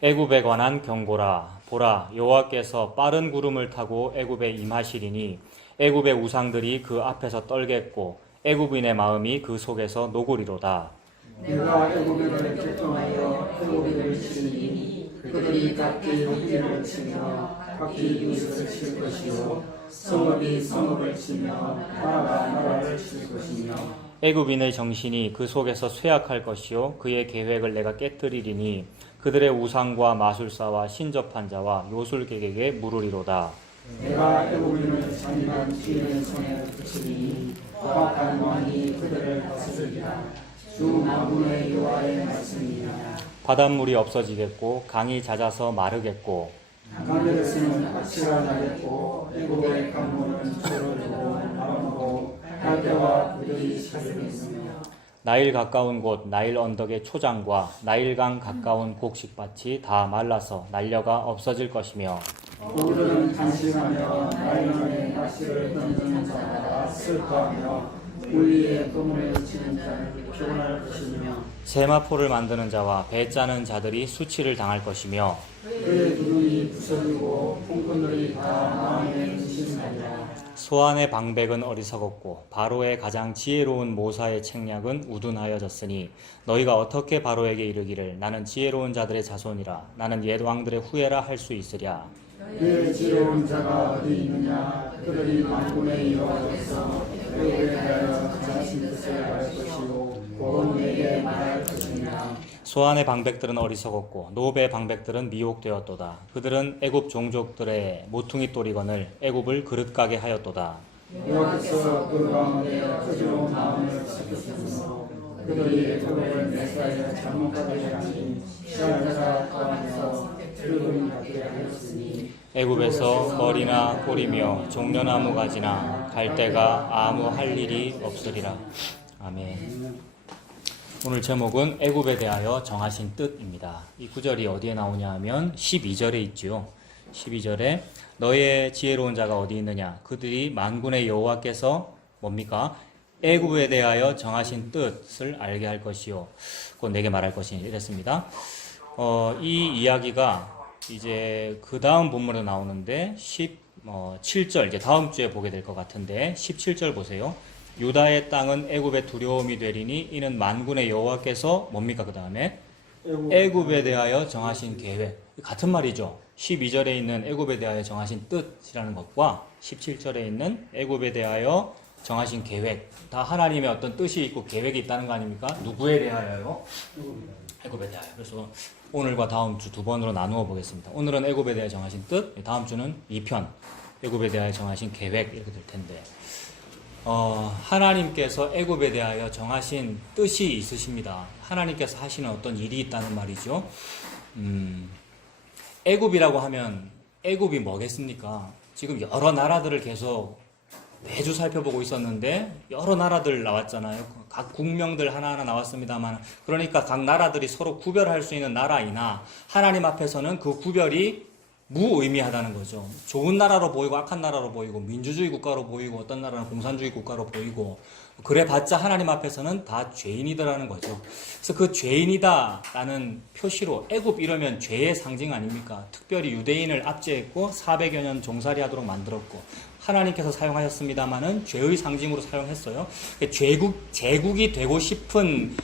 애굽에 관한 경고라. 보라, 여호와께서 빠른 구름을 타고 애굽에 임하시리니 애굽의 우상들이 그 앞에서 떨겠고 애굽인의 마음이 그 속에서 노구리로다. 내가 애굽인을 결정하여 애굽인을 치리니 그들이 각기 흙길을 치며 각기 이웃을 칠 것이요 성읍이 성읍을 치며 나라가 나라를 칠 것이며 애굽인의 정신이 그 속에서 쇠약할 것이요 그의 계획을 내가 깨뜨리리니 그들의 우상과 마술사와 신접한 자와 요술객에게 물으리로다. 내가 애굽인을 잔인한 주인의 손에 붙이리니 고박한 왕이 그들을 다스리리라. 주 만군의 여호와의 말씀이니라. 바닷물이 없어지겠고 강이 잦아서 마르겠고 강들에서는 악취가 나겠고 애굽의 강물은 줄어들고 마르고 갈대와 부들이 찾으겠으며 나일 가까운 곳 나일 언덕의 초장과 나일강 가까운 곡식밭이 다 말라서 날려가 없어질 것이며 고들은 간식하며 나일강에 낚시를 던지는 자마다 슬퍼하며 우리의 그물에 치는 자를 피곤할 것이며 세마포를 만드는 자와 배 짜는 자들이 수치를 당할 것이며 그의 두둥이 부서지고 풍꾼들이 다 마음에 지신하리라. 소안의 방백은 어리석었고 바로의 가장 지혜로운 모사의 책략은 우둔하여졌으니 너희가 어떻게 바로에게 이르기를 나는 지혜로운 자들의 자손이라 나는 옛 왕들의 후예라 할 수 있으랴. 그의 지혜로운 자가 어디 있느냐. 그들이 만군의 여호와께서 애굽에 대하여 정하신 뜻을 알 것이요 곧 내게 말할 것이니라. 소안의 방백들은 어리석었고 노베의 방백들은 미혹되었도다. 그들은 애굽 종족들의 모퉁이 또리건을 애굽을 그릇가게 하였도다. 여호와께서 그 가운데 거지로운 마음을 섞으시면서 그들이 애굽을 메사에 잘못하게 하니 시할 자가 가운데서 들금 받게 하였으니 애굽에서 머리나 꼬리며 종려나무 가지나 갈대가 아무 할 일이 없으리라. 아멘. 오늘 제목은 애굽에 대하여 정하신 뜻입니다. 이 구절이 어디에 나오냐 하면 12절에 있죠. 12절에 너의 지혜로운 자가 어디 있느냐. 그들이 만군의 여호와께서 뭡니까? 애굽에 대하여 정하신 뜻을 알게 할 것이요 곧 내게 말할 것이니 이랬습니다. 이 이야기가 이제 그 다음 본문에 나오는데 17절 이제 다음 주에 보게 될 것 같은데 17절 보세요. 유다의 땅은 애굽의 두려움이 되리니 이는 만군의 여호와께서 뭡니까? 그 다음에 애굽에 대하여 정하신 계획 같은 말이죠. 12절에 있는 애굽에 대하여 정하신 뜻이라는 것과 17절에 있는 애굽에 대하여 정하신 계획 다 하나님의 어떤 뜻이 있고 계획이 있다는 거 아닙니까? 누구에 대하여요? 애굽에 대하여. 그래서 오늘과 다음 주 두 번으로 나누어 보겠습니다. 오늘은 애굽에 대하여 정하신 뜻, 다음 주는 2편 애굽에 대하여 정하신 계획 이렇게 될 텐데 하나님께서 애굽에 대하여 정하신 뜻이 있으십니다. 하나님께서 하시는 어떤 일이 있다는 말이죠. 애굽이라고 하면 애굽이 뭐겠습니까? 지금 여러 나라들을 계속 매주 살펴보고 있었는데 여러 나라들 나왔잖아요. 각 국명들 하나하나 나왔습니다만 그러니까 각 나라들이 서로 구별할 수 있는 나라이나 하나님 앞에서는 그 구별이 무의미하다는 거죠. 좋은 나라로 보이고 악한 나라로 보이고 민주주의 국가로 보이고 어떤 나라는 공산주의 국가로 보이고 그래봤자 하나님 앞에서는 다 죄인이더라는 거죠. 그래서 그 죄인이다라는 표시로 애굽 이러면 죄의 상징 아닙니까? 특별히 유대인을 압제했고 400여 년 종살이 하도록 만들었고 하나님께서 사용하셨습니다마는 죄의 상징으로 사용했어요. 제국이 되고 싶은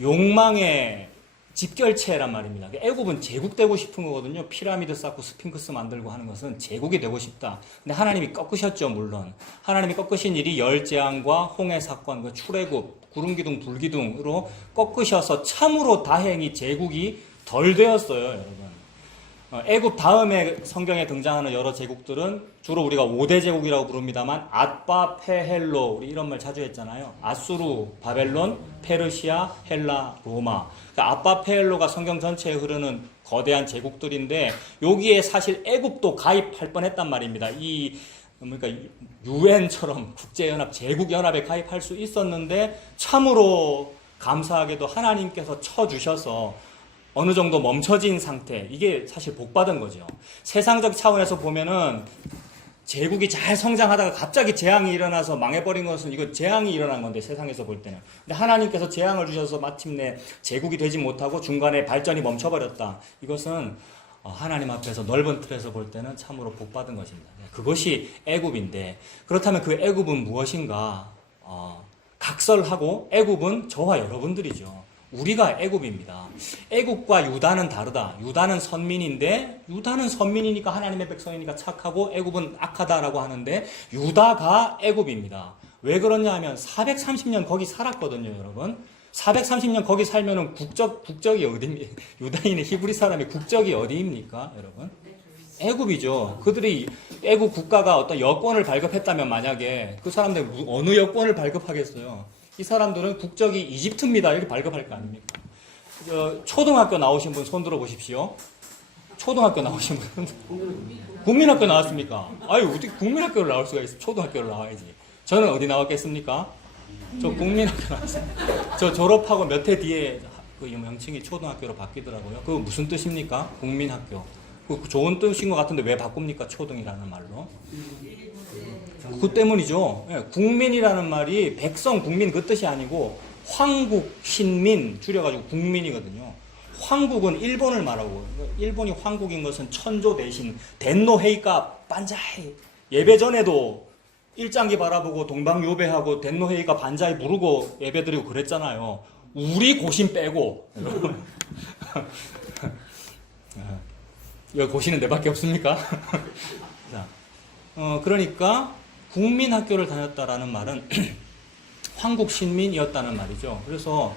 욕망의 집결체란 말입니다. 애굽은 제국되고 싶은 거거든요. 피라미드 쌓고 스핑크스 만들고 하는 것은 제국이 되고 싶다. 근데 하나님이 꺾으셨죠, 물론. 하나님이 꺾으신 일이 열재앙과 홍해 사건, 그 출애굽, 구름기둥, 불기둥으로 꺾으셔서 참으로 다행히 제국이 덜 되었어요, 여러분. 애굽 다음에 성경에 등장하는 여러 제국들은 주로 우리가 5대 제국이라고 부릅니다만 앗바, 페헬로 우리 이런 말 자주 했잖아요. 아수르, 바벨론, 페르시아, 헬라, 로마. 그러니까 앗바, 페헬로가 성경 전체에 흐르는 거대한 제국들인데 여기에 사실 애굽도 가입할 뻔했단 말입니다. 그러니까 유엔처럼 국제연합, 제국연합에 가입할 수 있었는데 참으로 감사하게도 하나님께서 쳐주셔서 어느 정도 멈춰진 상태, 이게 사실 복받은 거죠. 세상적 차원에서 보면은 제국이 잘 성장하다가 갑자기 재앙이 일어나서 망해버린 것은 이거 재앙이 일어난 건데 세상에서 볼 때는. 근데 하나님께서 재앙을 주셔서 마침내 제국이 되지 못하고 중간에 발전이 멈춰버렸다. 이것은 하나님 앞에서 넓은 틀에서 볼 때는 참으로 복받은 것입니다. 그것이 애굽인데 그렇다면 그 애굽은 무엇인가? 각설하고 애굽은 저와 여러분들이죠. 우리가 애굽입니다. 애굽과 유다는 다르다. 유다는 선민인데 유다는 선민이니까 하나님의 백성이니까 착하고 애굽은 악하다라고 하는데 유다가 애굽입니다. 왜 그러냐 하면 430년 거기 살았거든요, 여러분. 430년 거기 살면은 국적이 어디입니까? 유다인의 히브리 사람의 국적이 어디입니까, 여러분? 애굽이죠. 그들이 애굽 국가가 어떤 여권을 발급했다면 만약에 그 사람들이 어느 여권을 발급하겠어요? 이 사람들은 국적이 이집트입니다. 이렇게 발급할 거 아닙니까? 초등학교 나오신 분 손 들어 보십시오. 초등학교 나오신 분. 국민학교 나왔습니까? 아유, 어떻게 국민학교를 나올 수가 있어? 초등학교를 나와야지. 저는 어디 나왔겠습니까? 저 국민학교 나왔습니다. 저 졸업하고 몇 해 뒤에 그 명칭이 초등학교로 바뀌더라고요. 그거 무슨 뜻입니까? 국민학교. 그 좋은 뜻인 것 같은데 왜 바꿉니까? 초등이라는 말로. 그 때문이죠. 국민이라는 말이 백성, 국민 그 뜻이 아니고 황국, 신민 줄여가지고 국민이거든요. 황국은 일본을 말하고 일본이 황국인 것은 천조 대신 덴노 헤이카 반자이 예배 전에도 일장기 바라보고 동방요배하고 덴노 헤이카 반자이 부르고 예배드리고 그랬잖아요. 우리 고신 빼고 여기 고시는 내밖에 없습니까? 자, 그러니까 국민학교를 다녔다라는 말은 황국 신민이었다는 말이죠. 그래서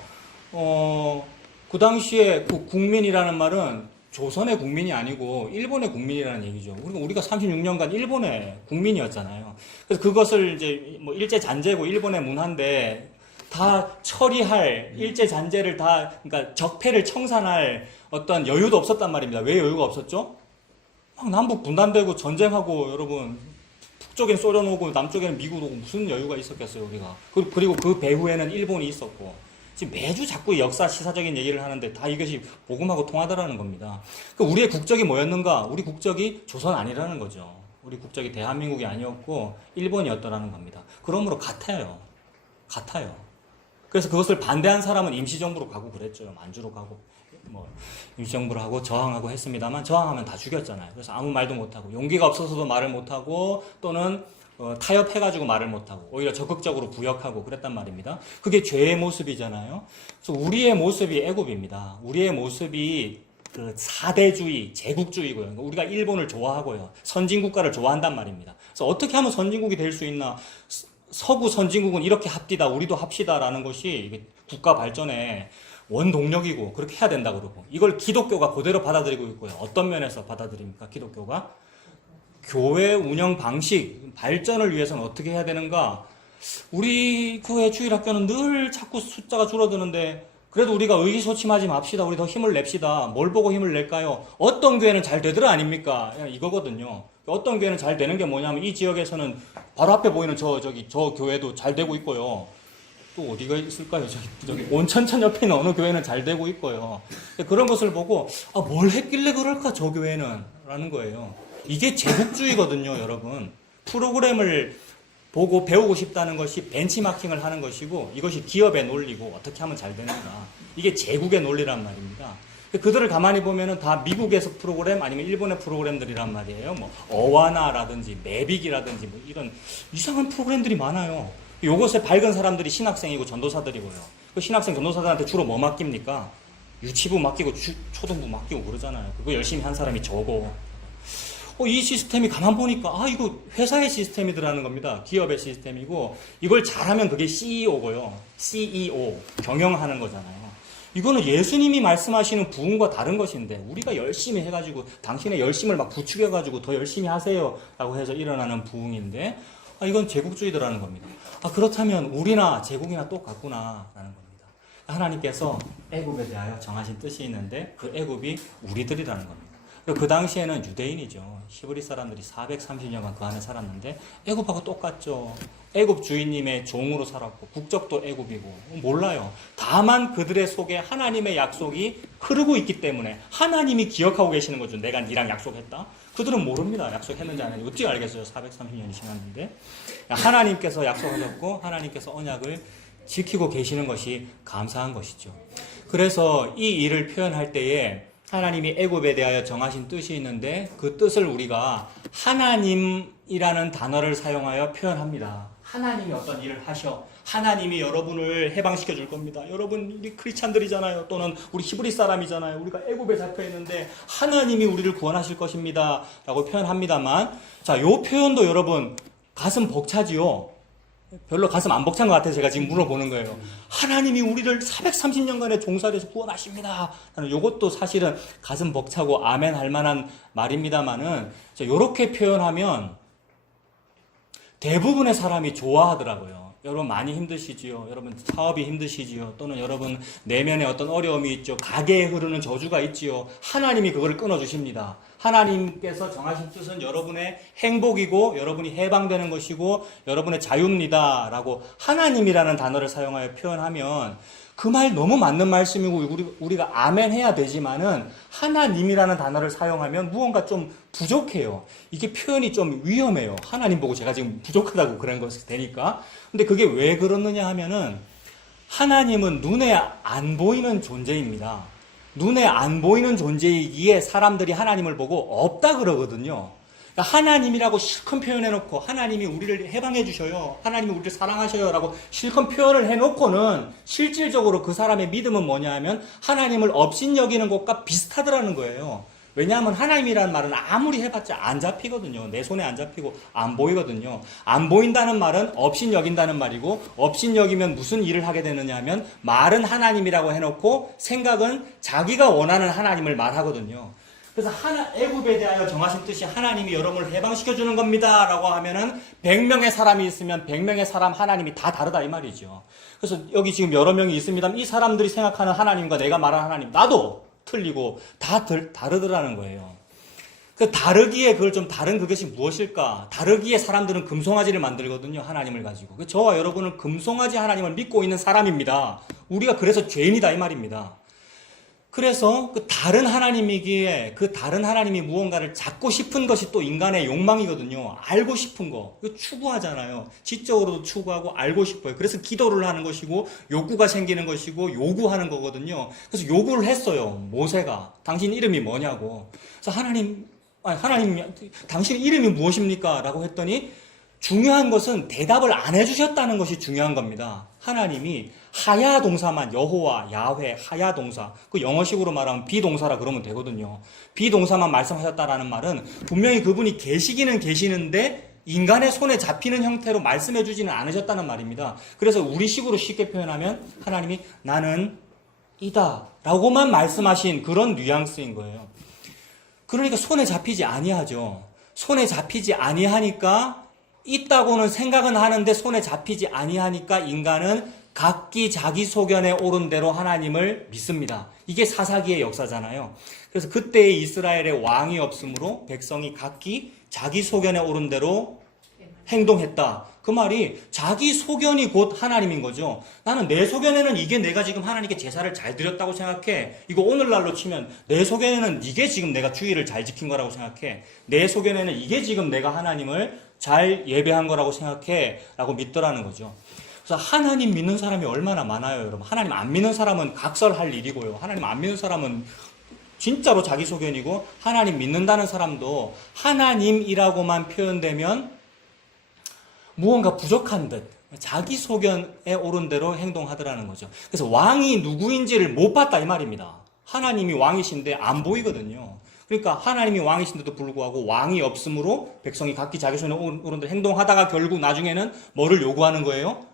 그 당시에 그 국민이라는 말은 조선의 국민이 아니고 일본의 국민이라는 얘기죠. 우리가 36년간 일본의 국민이었잖아요. 그래서 그것을 이제 뭐 일제 잔재고 일본의 문화인데 다 처리할 일제 잔재를 다 그러니까 적폐를 청산할 어떤 여유도 없었단 말입니다. 왜 여유가 없었죠? 막 남북 분단되고 전쟁하고 여러분 북쪽엔 소련 오고 남쪽에는 미국 오고 무슨 여유가 있었겠어요 우리가. 그리고 그 배후에는 일본이 있었고 지금 매주 자꾸 역사 시사적인 얘기를 하는데 다 이것이 복음하고 통하더라는 겁니다. 우리의 국적이 뭐였는가? 우리 국적이 조선 아니라는 거죠. 우리 국적이 대한민국이 아니었고 일본이었더라는 겁니다. 그러므로 같아요. 그래서 그것을 반대한 사람은 임시정부로 가고 그랬죠. 만주로 가고 뭐 임시정부를 하고 저항하고 했습니다만 저항하면 다 죽였잖아요. 그래서 아무 말도 못하고 용기가 없어서도 말을 못하고 또는 타협해가지고 말을 못하고 오히려 적극적으로 부역하고 그랬단 말입니다. 그게 죄의 모습이잖아요. 그래서 우리의 모습이 애굽입니다. 우리의 모습이 그 사대주의, 제국주의고요. 그러니까 우리가 일본을 좋아하고요. 선진국가를 좋아한단 말입니다. 그래서 어떻게 하면 선진국이 될 수 있나? 서구 선진국은 이렇게 합디다, 우리도 합시다라는 것이 국가 발전의 원동력이고 그렇게 해야 된다 그러고 이걸 기독교가 그대로 받아들이고 있고요. 어떤 면에서 받아들입니까? 기독교가 교회 운영 방식 발전을 위해서는 어떻게 해야 되는가? 우리 교회 주일학교는 늘 자꾸 숫자가 줄어드는데 그래도 우리가 의기소침하지 맙시다. 우리 더 힘을 냅시다. 뭘 보고 힘을 낼까요? 어떤 교회는 잘 되더라 아닙니까? 이거거든요. 어떤 교회는 잘 되는 게 뭐냐면 이 지역에서는 바로 앞에 보이는 저 교회도 잘 되고 있고요. 또 어디가 있을까요? 저기 온천천 옆에 있는 어느 교회는 잘 되고 있고요. 그런 것을 보고 뭘 했길래 그럴까 저 교회는 라는 거예요. 이게 제국주의거든요, 여러분. 프로그램을 보고 배우고 싶다는 것이 벤치마킹을 하는 것이고 이것이 기업의 논리고 어떻게 하면 잘 되는가. 이게 제국의 논리란 말입니다. 그들을 가만히 보면은 다 미국에서 프로그램 아니면 일본의 프로그램들이란 말이에요. 뭐 어와나라든지 매빅이라든지 뭐 이런 이상한 프로그램들이 많아요. 요것에 밝은 사람들이 신학생이고 전도사들이고요. 그 신학생 전도사들한테 주로 뭐 맡깁니까? 유치부 맡기고 초등부 맡기고 그러잖아요. 그거 열심히 한 사람이 저고. 이 시스템이 가만 보니까 이거 회사의 시스템이더라는 겁니다. 기업의 시스템이고 이걸 잘하면 그게 CEO고요. CEO 경영하는 거잖아요. 이거는 예수님이 말씀하시는 부흥과 다른 것인데 우리가 열심히 해가지고 당신의 열심을 막 부추겨가지고 더 열심히 하세요 라고 해서 일어나는 부흥인데 이건 제국주의더라는 겁니다. 그렇다면 우리나 제국이나 똑같구나 라는 겁니다. 하나님께서 애굽에 대하여 정하신 뜻이 있는데 그 애굽이 우리들이라는 겁니다. 그 당시에는 유대인이죠. 히브리 사람들이 430년간 그 안에 살았는데 애굽하고 똑같죠. 애굽 주인님의 종으로 살았고 국적도 애굽이고 몰라요. 다만 그들의 속에 하나님의 약속이 흐르고 있기 때문에 하나님이 기억하고 계시는 거죠. 내가 니랑 약속했다. 그들은 모릅니다. 약속했는지 안 했는지 어떻게 알겠어요. 430년이 지났는데 하나님께서 약속하셨고 하나님께서 언약을 지키고 계시는 것이 감사한 것이죠. 그래서 이 일을 표현할 때에 하나님이 애굽에 대하여 정하신 뜻이 있는데 그 뜻을 우리가 하나님이라는 단어를 사용하여 표현합니다. 하나님이 어떤 일을 하셔. 하나님이 여러분을 해방시켜 줄 겁니다. 여러분 우리 크리스찬들이잖아요. 또는 우리 히브리 사람이잖아요. 우리가 애굽에 잡혀 있는데 하나님이 우리를 구원하실 것입니다. 라고 표현합니다만 자, 요 표현도 여러분 가슴 벅차지요. 별로 가슴 안 벅찬 것 같아서 제가 지금 물어보는 거예요. 하나님이 우리를 430년간의 종살이에서 구원하십니다. 이것도 사실은 가슴 벅차고 아멘 할 만한 말입니다만은 이렇게 표현하면 대부분의 사람이 좋아하더라고요. 여러분 많이 힘드시지요. 여러분 사업이 힘드시지요. 또는 여러분 내면에 어떤 어려움이 있죠. 가게에 흐르는 저주가 있지요. 하나님이 그거를 끊어주십니다. 하나님께서 정하신 뜻은 여러분의 행복이고 여러분이 해방되는 것이고 여러분의 자유입니다. 라고 하나님이라는 단어를 사용하여 표현하면 그 말 너무 맞는 말씀이고 우리가 아멘 해야 되지만은 하나님이라는 단어를 사용하면 무언가 좀 부족해요. 이게 표현이 좀 위험해요. 하나님 보고 제가 지금 부족하다고 그런 것이 되니까. 근데 그게 왜 그렇느냐 하면은 하나님은 눈에 안 보이는 존재입니다. 눈에 안 보이는 존재이기에 사람들이 하나님을 보고 없다 그러거든요. 그러니까 하나님이라고 실컷 표현해놓고 하나님이 우리를 해방해 주셔요. 하나님이 우리를 사랑하셔요. 라고 실컷 표현을 해놓고는 실질적으로 그 사람의 믿음은 뭐냐 하면 하나님을 업신여기는 것과 비슷하더라는 거예요. 왜냐하면 하나님이라는 말은 아무리 해봤자 안 잡히거든요. 내 손에 안 잡히고 안 보이거든요. 안 보인다는 말은 업신여긴다는 말이고 업신여기면 무슨 일을 하게 되느냐 하면 말은 하나님이라고 해놓고 생각은 자기가 원하는 하나님을 말하거든요. 그래서 애굽에 대하여 정하신 뜻이 하나님이 여러분을 해방시켜주는 겁니다 라고 하면은 100명의 사람이 있으면 100명의 사람 하나님이 다 다르다 이 말이죠. 그래서 여기 지금 여러 명이 있습니다. 이 사람들이 생각하는 하나님과 내가 말하는 하나님 나도 틀리고 다 다르더라는 거예요. 그 다르기에 그걸 좀 다른 그것이 무엇일까? 다르기에 사람들은 금송아지를 만들거든요. 하나님을 가지고. 저와 여러분은 금송아지 하나님을 믿고 있는 사람입니다. 우리가 그래서 죄인이다 이 말입니다. 그래서 그 다른 하나님이기에 그 다른 하나님이 무언가를 잡고 싶은 것이 또 인간의 욕망이거든요. 알고 싶은 거. 이거 추구하잖아요. 지적으로도 추구하고 알고 싶어요. 그래서 기도를 하는 것이고 욕구가 생기는 것이고 요구하는 거거든요. 그래서 요구를 했어요. 모세가. 당신 이름이 뭐냐고. 그래서 하나님 당신 이름이 무엇입니까? 라고 했더니 중요한 것은 대답을 안 해주셨다는 것이 중요한 겁니다. 하나님이 하야 동사만 여호와, 야훼, 하야 동사 그 영어식으로 말하면 비동사라 그러면 되거든요. 비동사만 말씀하셨다라는 말은 분명히 그분이 계시기는 계시는데 인간의 손에 잡히는 형태로 말씀해 주지는 않으셨다는 말입니다. 그래서 우리식으로 쉽게 표현하면 하나님이 나는 이다 라고만 말씀하신 그런 뉘앙스인 거예요. 그러니까 손에 잡히지 아니하죠. 손에 잡히지 아니하니까 있다고는 생각은 하는데 손에 잡히지 아니하니까 인간은 각기 자기 소견에 오른 대로 하나님을 믿습니다. 이게 사사기의 역사잖아요. 그래서 그때의 이스라엘의 왕이 없으므로 백성이 각기 자기 소견에 오른 대로 행동했다. 그 말이 자기 소견이 곧 하나님인 거죠. 나는 내 소견에는 이게 내가 지금 하나님께 제사를 잘 드렸다고 생각해. 이거 오늘날로 치면 내 소견에는 이게 지금 내가 주의를 잘 지킨 거라고 생각해. 내 소견에는 이게 지금 내가 하나님을 잘 예배한 거라고 생각해. 라고 믿더라는 거죠. 그래서 하나님 믿는 사람이 얼마나 많아요, 여러분. 하나님 안 믿는 사람은 각설할 일이고요. 하나님 안 믿는 사람은 진짜로 자기 소견이고 하나님 믿는다는 사람도 하나님이라고만 표현되면 무언가 부족한 듯 자기 소견에 오른 대로 행동하더라는 거죠. 그래서 왕이 누구인지를 못 봤다 이 말입니다. 하나님이 왕이신데 안 보이거든요. 그러니까 하나님이 왕이신데도 불구하고 왕이 없으므로 백성이 각기 자기 손에 오른 대로 행동하다가 결국 나중에는 뭐를 요구하는 거예요?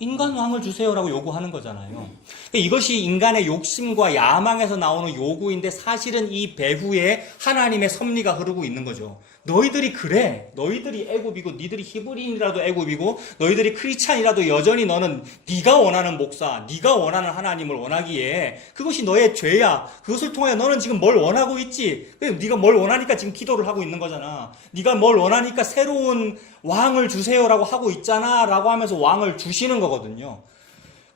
인간 왕을 주세요라고 요구하는 거잖아요. 그러니까 이것이 인간의 욕심과 야망에서 나오는 요구인데 사실은 이 배후에 하나님의 섭리가 흐르고 있는 거죠. 너희들이 그래. 너희들이 애굽이고 니들이 히브리인이라도 애굽이고 너희들이 크리스찬이라도 여전히 너는 네가 원하는 목사, 네가 원하는 하나님을 원하기에 그것이 너의 죄야. 그것을 통하여 너는 지금 뭘 원하고 있지. 그래서 네가 뭘 원하니까 지금 기도를 하고 있는 거잖아. 네가 뭘 원하니까 새로운 왕을 주세요라고 하고 있잖아 라고 하면서 왕을 주시는 거거든요.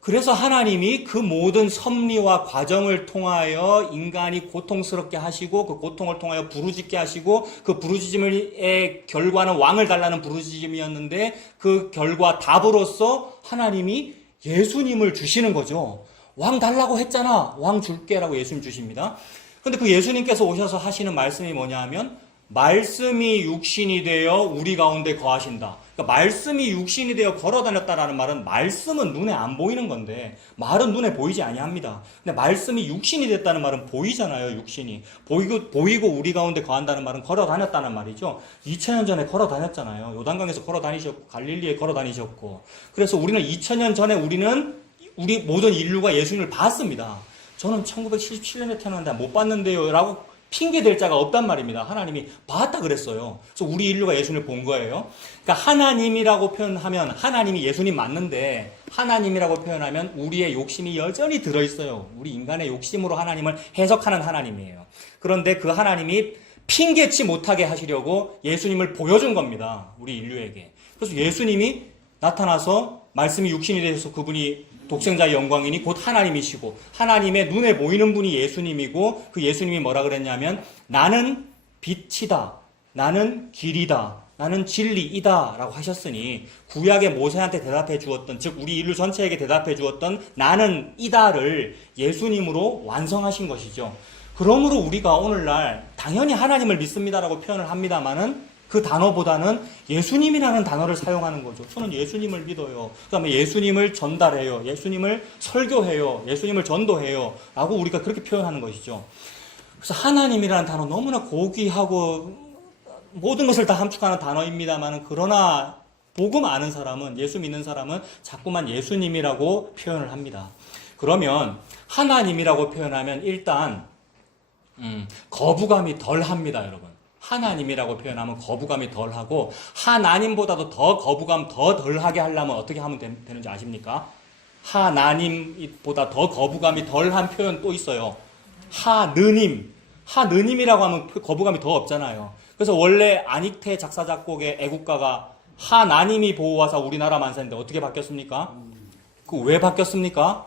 그래서 하나님이 그 모든 섭리와 과정을 통하여 인간이 고통스럽게 하시고 그 고통을 통하여 부르짖게 하시고 그 부르짖음의 결과는 왕을 달라는 부르짖음이었는데 그 결과 답으로서 하나님이 예수님을 주시는 거죠. 왕 달라고 했잖아. 왕 줄게라고 예수님 주십니다. 그런데 그 예수님께서 오셔서 하시는 말씀이 뭐냐 하면 말씀이 육신이 되어 우리 가운데 거하신다. 그러니까 말씀이 육신이 되어 걸어다녔다라는 말은 말씀은 눈에 안 보이는 건데 말은 눈에 보이지 아니합니다. 근데 말씀이 육신이 됐다는 말은 보이잖아요. 육신이 보이고 우리 가운데 거한다는 말은 걸어다녔다는 말이죠. 2000년 전에 걸어다녔잖아요. 요단강에서 걸어다니셨고 갈릴리에 걸어다니셨고 그래서 우리는 2000년 전에 우리 모든 인류가 예수님을 봤습니다. 저는 1977년에 태어났는데 못 봤는데요 라고 핑계댈 자가 없단 말입니다. 하나님이 봤다 그랬어요. 그래서 우리 인류가 예수님을 본 거예요. 그러니까 하나님이라고 표현하면 하나님이 예수님 맞는데 하나님이라고 표현하면 우리의 욕심이 여전히 들어있어요. 우리 인간의 욕심으로 하나님을 해석하는 하나님이에요. 그런데 그 하나님이 핑계치 못하게 하시려고 예수님을 보여준 겁니다. 우리 인류에게. 그래서 예수님이 나타나서 말씀이 육신이 되셔서 그분이 독생자의 영광이니 곧 하나님이시고 하나님의 눈에 보이는 분이 예수님이고 그 예수님이 뭐라 그랬냐면 나는 빛이다. 나는 길이다. 나는 진리이다. 라고 하셨으니 구약의 모세한테 대답해 주었던 즉 우리 인류 전체에게 대답해 주었던 나는 이다를 예수님으로 완성하신 것이죠. 그러므로 우리가 오늘날 당연히 하나님을 믿습니다라고 표현을 합니다마는 그 단어보다는 예수님이라는 단어를 사용하는 거죠. 저는 예수님을 믿어요. 그 다음에 예수님을 전달해요. 예수님을 설교해요. 예수님을 전도해요. 라고 우리가 그렇게 표현하는 것이죠. 그래서 하나님이라는 단어 너무나 고귀하고 모든 것을 다 함축하는 단어입니다만 그러나 복음 아는 사람은 예수 믿는 사람은 자꾸만 예수님이라고 표현을 합니다. 그러면 하나님이라고 표현하면 일단 거부감이 덜 합니다, 여러분. 하나님이라고 표현하면 거부감이 덜하고 하나님보다도 더 거부감 더 덜하게 하려면 어떻게 하면 되는지 아십니까? 하나님보다 더 거부감이 덜한 표현 또 있어요. 하느님. 하느님이라고 하면 거부감이 더 없잖아요. 그래서 원래 안익태 작사 작곡의 애국가가 하나님이 보호하사 우리나라 만세인데 어떻게 바뀌었습니까? 그 왜 바뀌었습니까?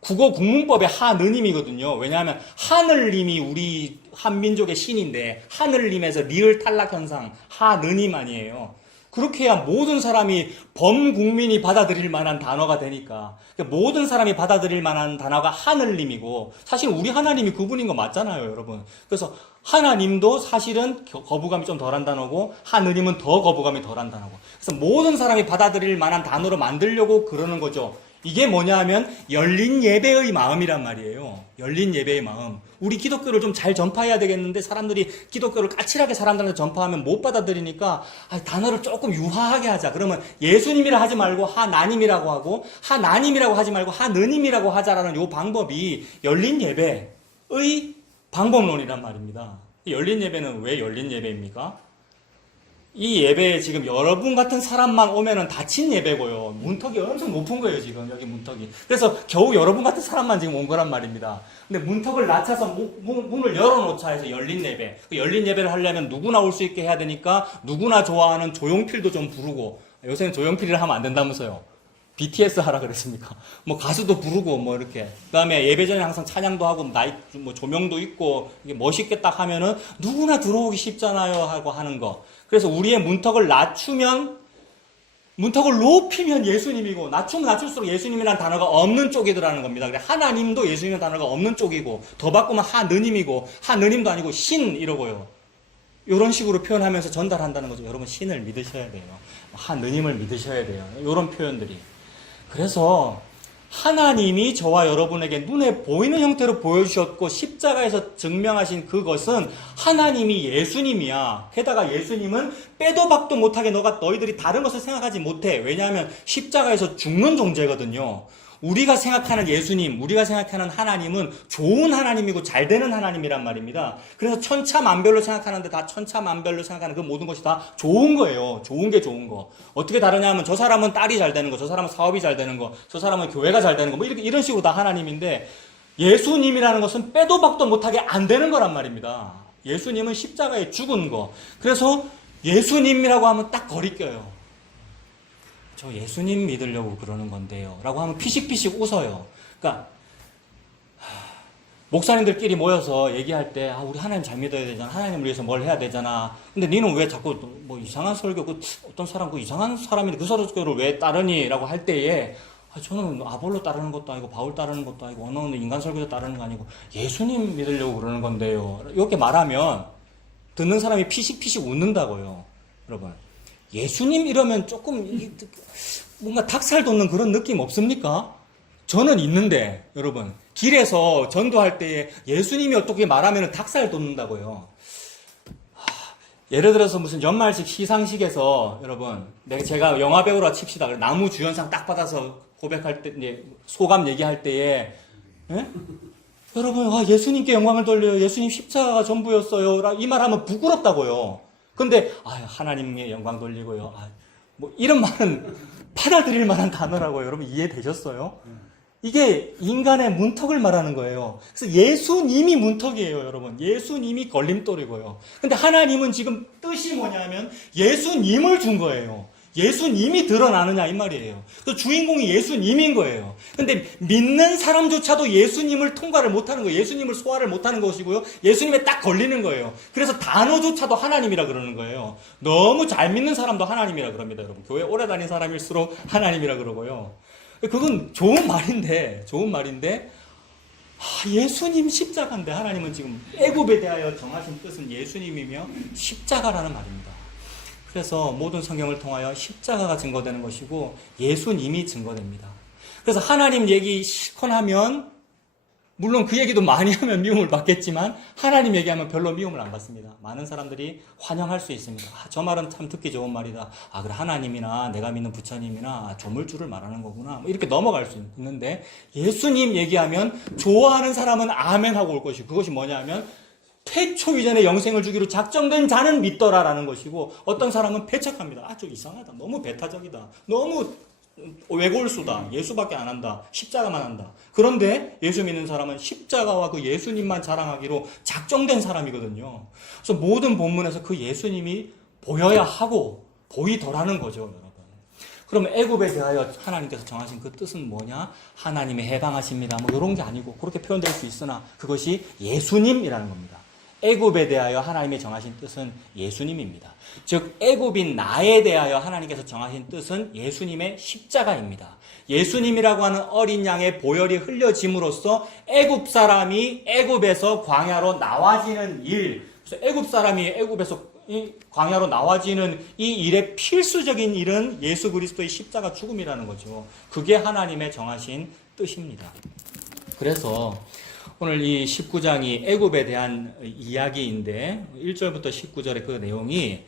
국어 국문법의 하느님이거든요. 왜냐하면 하늘님이 우리 한민족의 신인데 하늘님에서 리을 탈락 현상 하느님 아니에요. 그렇게 해야 모든 사람이 범국민이 받아들일 만한 단어가 되니까 모든 사람이 받아들일 만한 단어가 하늘님이고 사실 우리 하나님이 그분인 거 맞잖아요, 여러분. 그래서 하나님도 사실은 거부감이 좀 덜한 단어고 하느님은 더 거부감이 덜한 단어고 그래서 모든 사람이 받아들일 만한 단어로 만들려고 그러는 거죠. 이게 뭐냐 하면 열린 예배의 마음이란 말이에요. 열린 예배의 마음. 우리 기독교를 좀 잘 전파해야 되겠는데 사람들이 기독교를 까칠하게 사람들한테 전파하면 못 받아들이니까 단어를 조금 유화하게 하자. 그러면 예수님이라 하지 말고 하나님이라고 하고 하나님이라고 하지 말고 하느님이라고 하자라는 요 방법이 열린 예배의 방법론이란 말입니다. 열린 예배는 왜 열린 예배입니까? 이 예배에 지금 여러분 같은 사람만 오면은 닫힌 예배고요. 문턱이 엄청 높은 거예요, 지금. 여기 문턱이. 그래서 겨우 여러분 같은 사람만 지금 온 거란 말입니다. 근데 문턱을 낮춰서 문을 열어놓자 해서 열린 예배. 그 열린 예배를 하려면 누구나 올 수 있게 해야 되니까 누구나 좋아하는 조용필도 좀 부르고 요새는 조용필이라 하면 안 된다면서요. BTS 하라 그랬습니까? 뭐 가수도 부르고 뭐 이렇게. 그다음에 예배 전에 항상 찬양도 하고 뭐 조명도 있고 이게 멋있게 딱 하면은 누구나 들어오기 쉽잖아요 하고 하는 거. 그래서 우리의 문턱을 낮추면 문턱을 높이면 예수님이고 낮추면 낮출수록 예수님이라는 단어가 없는 쪽이더라는 겁니다. 그래 하나님도 예수님이라는 단어가 없는 쪽이고 더 바꾸면 하느님이고 하느님도 아니고 신 이러고요. 이런 식으로 표현하면서 전달한다는 거죠. 여러분 신을 믿으셔야 돼요. 하느님을 믿으셔야 돼요. 이런 표현들이. 그래서 하나님이 저와 여러분에게 눈에 보이는 형태로 보여주셨고 십자가에서 증명하신 그것은 하나님이 예수님이야. 게다가 예수님은 빼도 박도 못하게 너희들이 다른 것을 생각하지 못해. 왜냐하면 십자가에서 죽는 존재거든요. 우리가 생각하는 예수님, 우리가 생각하는 하나님은 좋은 하나님이고 잘 되는 하나님이란 말입니다. 그래서 천차만별로 생각하는데 다 천차만별로 생각하는 그 모든 것이 다 좋은 거예요. 좋은 게 좋은 거. 어떻게 다르냐 하면 저 사람은 딸이 잘 되는 거, 저 사람은 사업이 잘 되는 거, 저 사람은 교회가 잘 되는 거, 뭐 이런 식으로 다 하나님인데 예수님이라는 것은 빼도 박도 못하게 안 되는 거란 말입니다. 예수님은 십자가에 죽은 거. 그래서 예수님이라고 하면 딱 거리 껴요. 저 예수님 믿으려고 그러는 건데요. 라고 하면 피식피식 웃어요. 그러니까 목사님들끼리 모여서 얘기할 때 우리 하나님 잘 믿어야 되잖아. 하나님을 위해서 뭘 해야 되잖아. 근데 니는 왜 자꾸 뭐 이상한 설교, 어떤 사람 그 이상한 사람인데 그 설교를 왜 따르니? 라고 할 때에 저는 아볼로 따르는 것도 아니고 바울 따르는 것도 아니고 어느 인간 설교도 따르는 거 아니고 예수님 믿으려고 그러는 건데요. 이렇게 말하면 듣는 사람이 피식피식 웃는다고요. 여러분, 예수님 이러면 조금 뭔가 닭살 돋는 그런 느낌 없습니까? 저는 있는데 여러분, 길에서 전도할 때에 예수님이 어떻게 말하면 닭살 돋는다고요. 예를 들어서 무슨 연말식 시상식에서 여러분, 제가 영화배우라 칩시다. 나무 주연상 딱 받아서 고백할 때, 이제 소감 얘기할 때에, 예? 여러분, 예수님께 영광을 돌려요. 예수님 십자가가 전부였어요. 이 말하면 부끄럽다고요. 근데, 하나님께 영광 돌리고요. 뭐, 이런 말은 받아들일 만한 단어라고요. 여러분, 이해되셨어요? 이게 인간의 문턱을 말하는 거예요. 그래서 예수님이 문턱이에요, 여러분. 예수님이 걸림돌이고요. 근데 하나님은 지금 뜻이 뭐냐면 예수님을 준 거예요. 예수님이 드러나느냐 이 말이에요. 그래서 주인공이 예수님인 거예요. 근데 믿는 사람조차도 예수님을 통과를 못하는 거예요. 예수님을 소화를 못하는 것이고요. 예수님에 딱 걸리는 거예요. 그래서 단어조차도 하나님이라 그러는 거예요. 너무 잘 믿는 사람도 하나님이라 그럽니다, 여러분. 교회 오래 다닌 사람일수록 하나님이라 그러고요. 그건 좋은 말인데 예수님 십자가인데 하나님은 지금 애굽에 대하여 정하신 뜻은 예수님이며 십자가라는 말입니다. 그래서 모든 성경을 통하여 십자가가 증거되는 것이고 예수님이 증거됩니다. 그래서 하나님 얘기 실컷 하면 물론 그 얘기도 많이 하면 미움을 받겠지만 하나님 얘기하면 별로 미움을 안 받습니다. 많은 사람들이 환영할 수 있습니다. 저 말은 참 듣기 좋은 말이다. 그래 하나님이나 내가 믿는 부처님이나 조물주를 말하는 거구나. 뭐 이렇게 넘어갈 수 있는데 예수님 얘기하면 좋아하는 사람은 아멘 하고 올 것이고 그것이 뭐냐면 태초 이전에 영생을 주기로 작정된 자는 믿더라라는 것이고 어떤 사람은 배척합니다. 좀 이상하다. 너무 배타적이다. 너무 외골수다. 예수밖에 안 한다. 십자가만 한다. 그런데 예수 믿는 사람은 십자가와 그 예수님만 자랑하기로 작정된 사람이거든요. 그래서 모든 본문에서 그 예수님이 보여야 하고 보이더라는 거죠, 여러분. 그러면 애굽에 대하여 하나님께서 정하신 그 뜻은 뭐냐? 하나님의 해방하십니다. 뭐 이런 게 아니고 그렇게 표현될 수 있으나 그것이 예수님이라는 겁니다. 애굽에 대하여 하나님이 정하신 뜻은 예수님입니다. 즉 애굽인 나에 대하여 하나님께서 정하신 뜻은 예수님의 십자가입니다. 예수님이라고 하는 어린 양의 보혈이 흘려짐으로써 애굽 사람이 애굽에서 광야로 나와지는 일, 그래서 애굽 사람이 애굽에서 광야로 나와지는 이 일의 필수적인 일은 예수 그리스도의 십자가 죽음이라는 거죠. 그게 하나님의 정하신 뜻입니다. 그래서 오늘 이 19장이 애굽에 대한 이야기인데 1절부터 19절의 그 내용이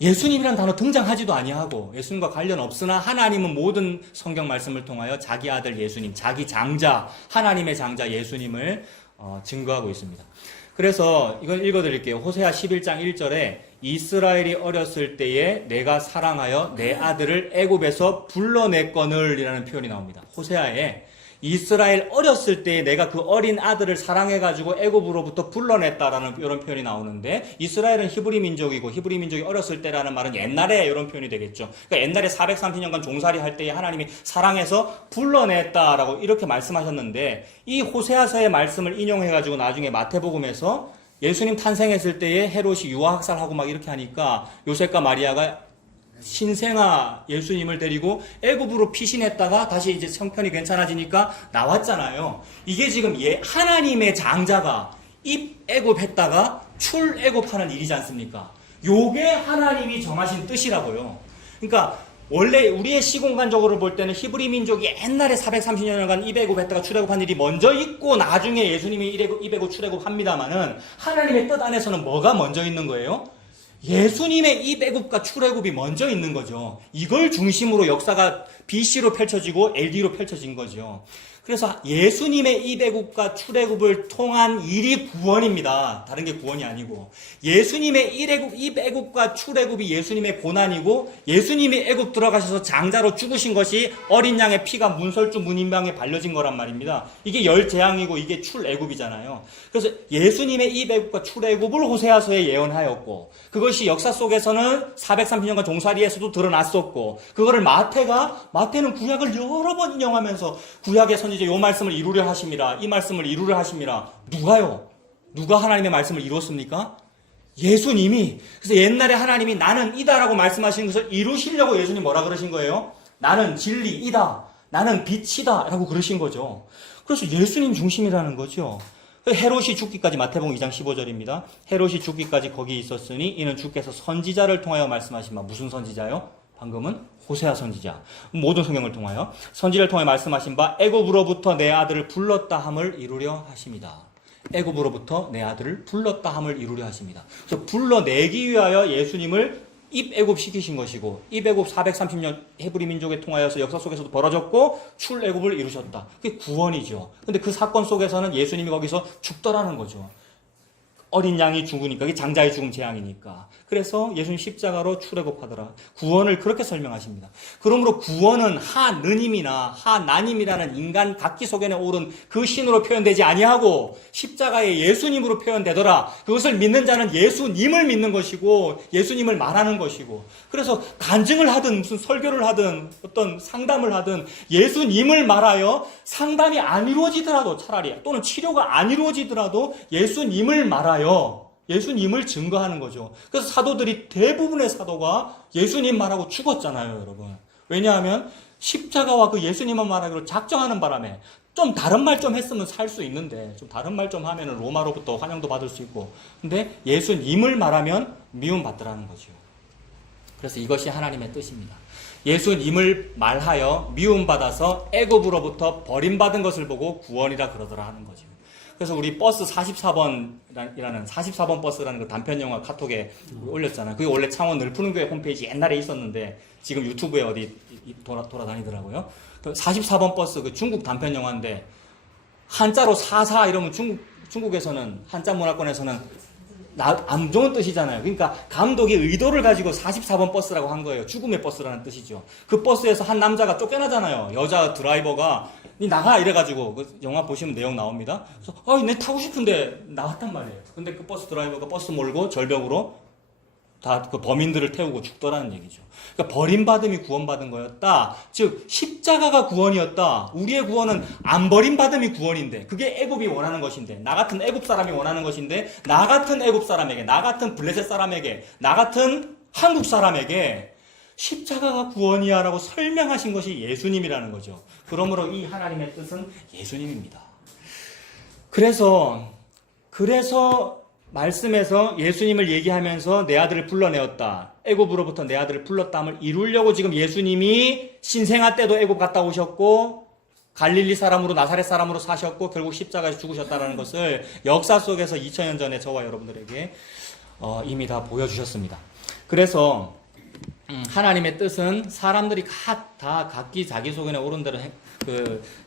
예수님이라는 단어 등장하지도 아니하고 예수님과 관련 없으나 하나님은 모든 성경 말씀을 통하여 자기 아들 예수님, 자기 장자, 하나님의 장자 예수님을 증거하고 있습니다. 그래서 이걸 읽어드릴게요. 호세아 11장 1절에 이스라엘이 어렸을 때에 내가 사랑하여 내 아들을 애굽에서 불러냈거늘 이라는 표현이 나옵니다. 호세아에 이스라엘 어렸을 때에 내가 그 어린 아들을 사랑해가지고 애굽으로부터 불러냈다라는 이런 표현이 나오는데 이스라엘은 히브리 민족이고 히브리 민족이 어렸을 때라는 말은 옛날에 이런 표현이 되겠죠. 그러니까 옛날에 430년간 종살이 할 때에 하나님이 사랑해서 불러냈다라고 이렇게 말씀하셨는데 이 호세아서의 말씀을 인용해가지고 나중에 마태복음에서 예수님 탄생했을 때에 헤롯이 유아학살하고 막 이렇게 하니까 요셉과 마리아가 신생아 예수님을 데리고 애굽으로 피신했다가 다시 이제 형편이 괜찮아지니까 나왔잖아요. 이게 지금 하나님의 장자가 입애굽했다가 출애굽하는 일이지 않습니까? 요게 하나님이 정하신 뜻이라고요. 그러니까 원래 우리의 시공간적으로 볼 때는 히브리 민족이 옛날에 430년간 입애굽했다가 출애굽한 일이 먼저 있고 나중에 예수님이 입애굽 출애굽합니다만은 하나님의 뜻 안에서는 뭐가 먼저 있는 거예요? 예수님의 입애굽과 출애굽이 먼저 있는 거죠. 이걸 중심으로 역사가 BC로 펼쳐지고 LD로 펼쳐진 거죠. 그래서 예수님의 입애굽과 출애굽을 통한 일이 구원입니다. 다른 게 구원이 아니고, 예수님의 입애굽과 출애굽이 예수님의 고난이고, 예수님이 애굽 들어가셔서 장자로 죽으신 것이 어린 양의 피가 문설주 문인방에 발려진 거란 말입니다. 이게 열재앙이고 이게 출애굽이잖아요. 그래서 예수님의 입애굽과 출애굽을 호세아서에 예언하였고, 그것이 역사 속에서는 430년간 종살이에서도 드러났었고, 그거를 마태는 구약을 여러 번 인용하면서 구약의 선지자 요 말씀을 이루려 하심이라, 이 말씀을 이루려 하심이라. 누가요? 누가 하나님의 말씀을 이뤘습니까? 예수님이. 그래서 옛날에 하나님이 나는 이다라고 말씀하시는 것을 이루시려고 예수님 뭐라 그러신 거예요? 나는 진리이다, 나는 빛이다 라고 그러신 거죠. 그래서 예수님 중심이라는 거죠. 헤롯이 죽기까지, 마태복음 2장 15절입니다. 헤롯이 죽기까지 거기 있었으니 이는 주께서 선지자를 통하여 말씀하신 바. 무슨 선지자요? 방금은 호세아 선지자. 모든 성경을 통하여 선지자를 통해 말씀하신 바 애굽으로부터 내 아들을 불렀다 함을 이루려 하십니다. 애굽으로부터 내 아들을 불렀다 함을 이루려 하십니다. 그래서 불러내기 위하여 예수님을 입애굽 시키신 것이고, 입애굽 430년 헤브리 민족에 통하여서 역사 속에서도 벌어졌고 출애굽을 이루셨다. 그게 구원이죠. 근데 그 사건 속에서는 예수님이 거기서 죽더라는 거죠. 어린 양이 죽으니까, 이게 장자의 죽음 재앙이니까. 그래서 예수님 십자가로 출애굽하더라. 구원을 그렇게 설명하십니다. 그러므로 구원은 하느님이나 하나님이라는 인간 각기 소견에 오른 그 신으로 표현되지 아니하고 십자가의 예수님으로 표현되더라. 그것을 믿는 자는 예수님을 믿는 것이고 예수님을 말하는 것이고, 그래서 간증을 하든 무슨 설교를 하든 어떤 상담을 하든 예수님을 말하여 상담이 안 이루어지더라도, 차라리 또는 치료가 안 이루어지더라도 예수님을 말하여 예수님을 증거하는 거죠. 그래서 사도들이, 대부분의 사도가 예수님 말하고 죽었잖아요, 여러분. 왜냐하면 십자가와 그 예수님만 말하기로 작정하는 바람에 좀 다른 말 좀 했으면 살 수 있는데, 좀 다른 말 좀 하면 로마로부터 환영도 받을 수 있고, 근데 예수님을 말하면 미움받더라는 거죠. 그래서 이것이 하나님의 뜻입니다. 예수님을 말하여 미움받아서 애굽으로부터 버림받은 것을 보고 구원이라 그러더라 하는 거죠. 그래서 우리 버스 44번이라는 44번 버스라는 그 단편 영화 카톡에 올렸잖아요. 그게 원래 창원 늘푸른교회 홈페이지 옛날에 있었는데 지금 유튜브에 어디 돌아다니더라고요. 44번 버스 그 중국 단편 영화인데, 한자로 44 이러면 중국에서는, 한자 문화권에서는 안 좋은 뜻이잖아요. 그러니까 감독이 의도를 가지고 44번 버스라고 한 거예요. 죽음의 버스라는 뜻이죠. 그 버스에서 한 남자가 쫓겨나잖아요. 여자 드라이버가 니 나가 이래가지고, 그 영화 보시면 내용 나옵니다. 그래서 내 타고 싶은데 나왔단 말이에요. 근데 그 버스 드라이버가 버스 몰고 절벽으로 다 그 범인들을 태우고 죽더라는 얘기죠. 그러니까 버림받음이 구원받은 거였다. 즉 십자가가 구원이었다. 우리의 구원은 안 버림받음이 구원인데, 그게 애굽이 원하는 것인데, 나 같은 애굽 사람이 원하는 것인데, 나 같은 애굽 사람에게, 나 같은 블레셋 사람에게, 나 같은 한국 사람에게 십자가가 구원이야 라고 설명하신 것이 예수님이라는 거죠. 그러므로 이 하나님의 뜻은 예수님입니다. 그래서 말씀에서 예수님을 얘기하면서 내 아들을 불러내었다, 애굽으로부터 내 아들을 불렀다함을 이루려고 지금 예수님이 신생아 때도 애굽 갔다 오셨고 갈릴리 사람으로, 나사렛 사람으로 사셨고 결국 십자가에서 죽으셨다는 것을 역사 속에서 2000년 전에 저와 여러분들에게 이미 다 보여주셨습니다. 그래서 하나님의 뜻은 사람들이 다 각기 자기 소견에 오른 대로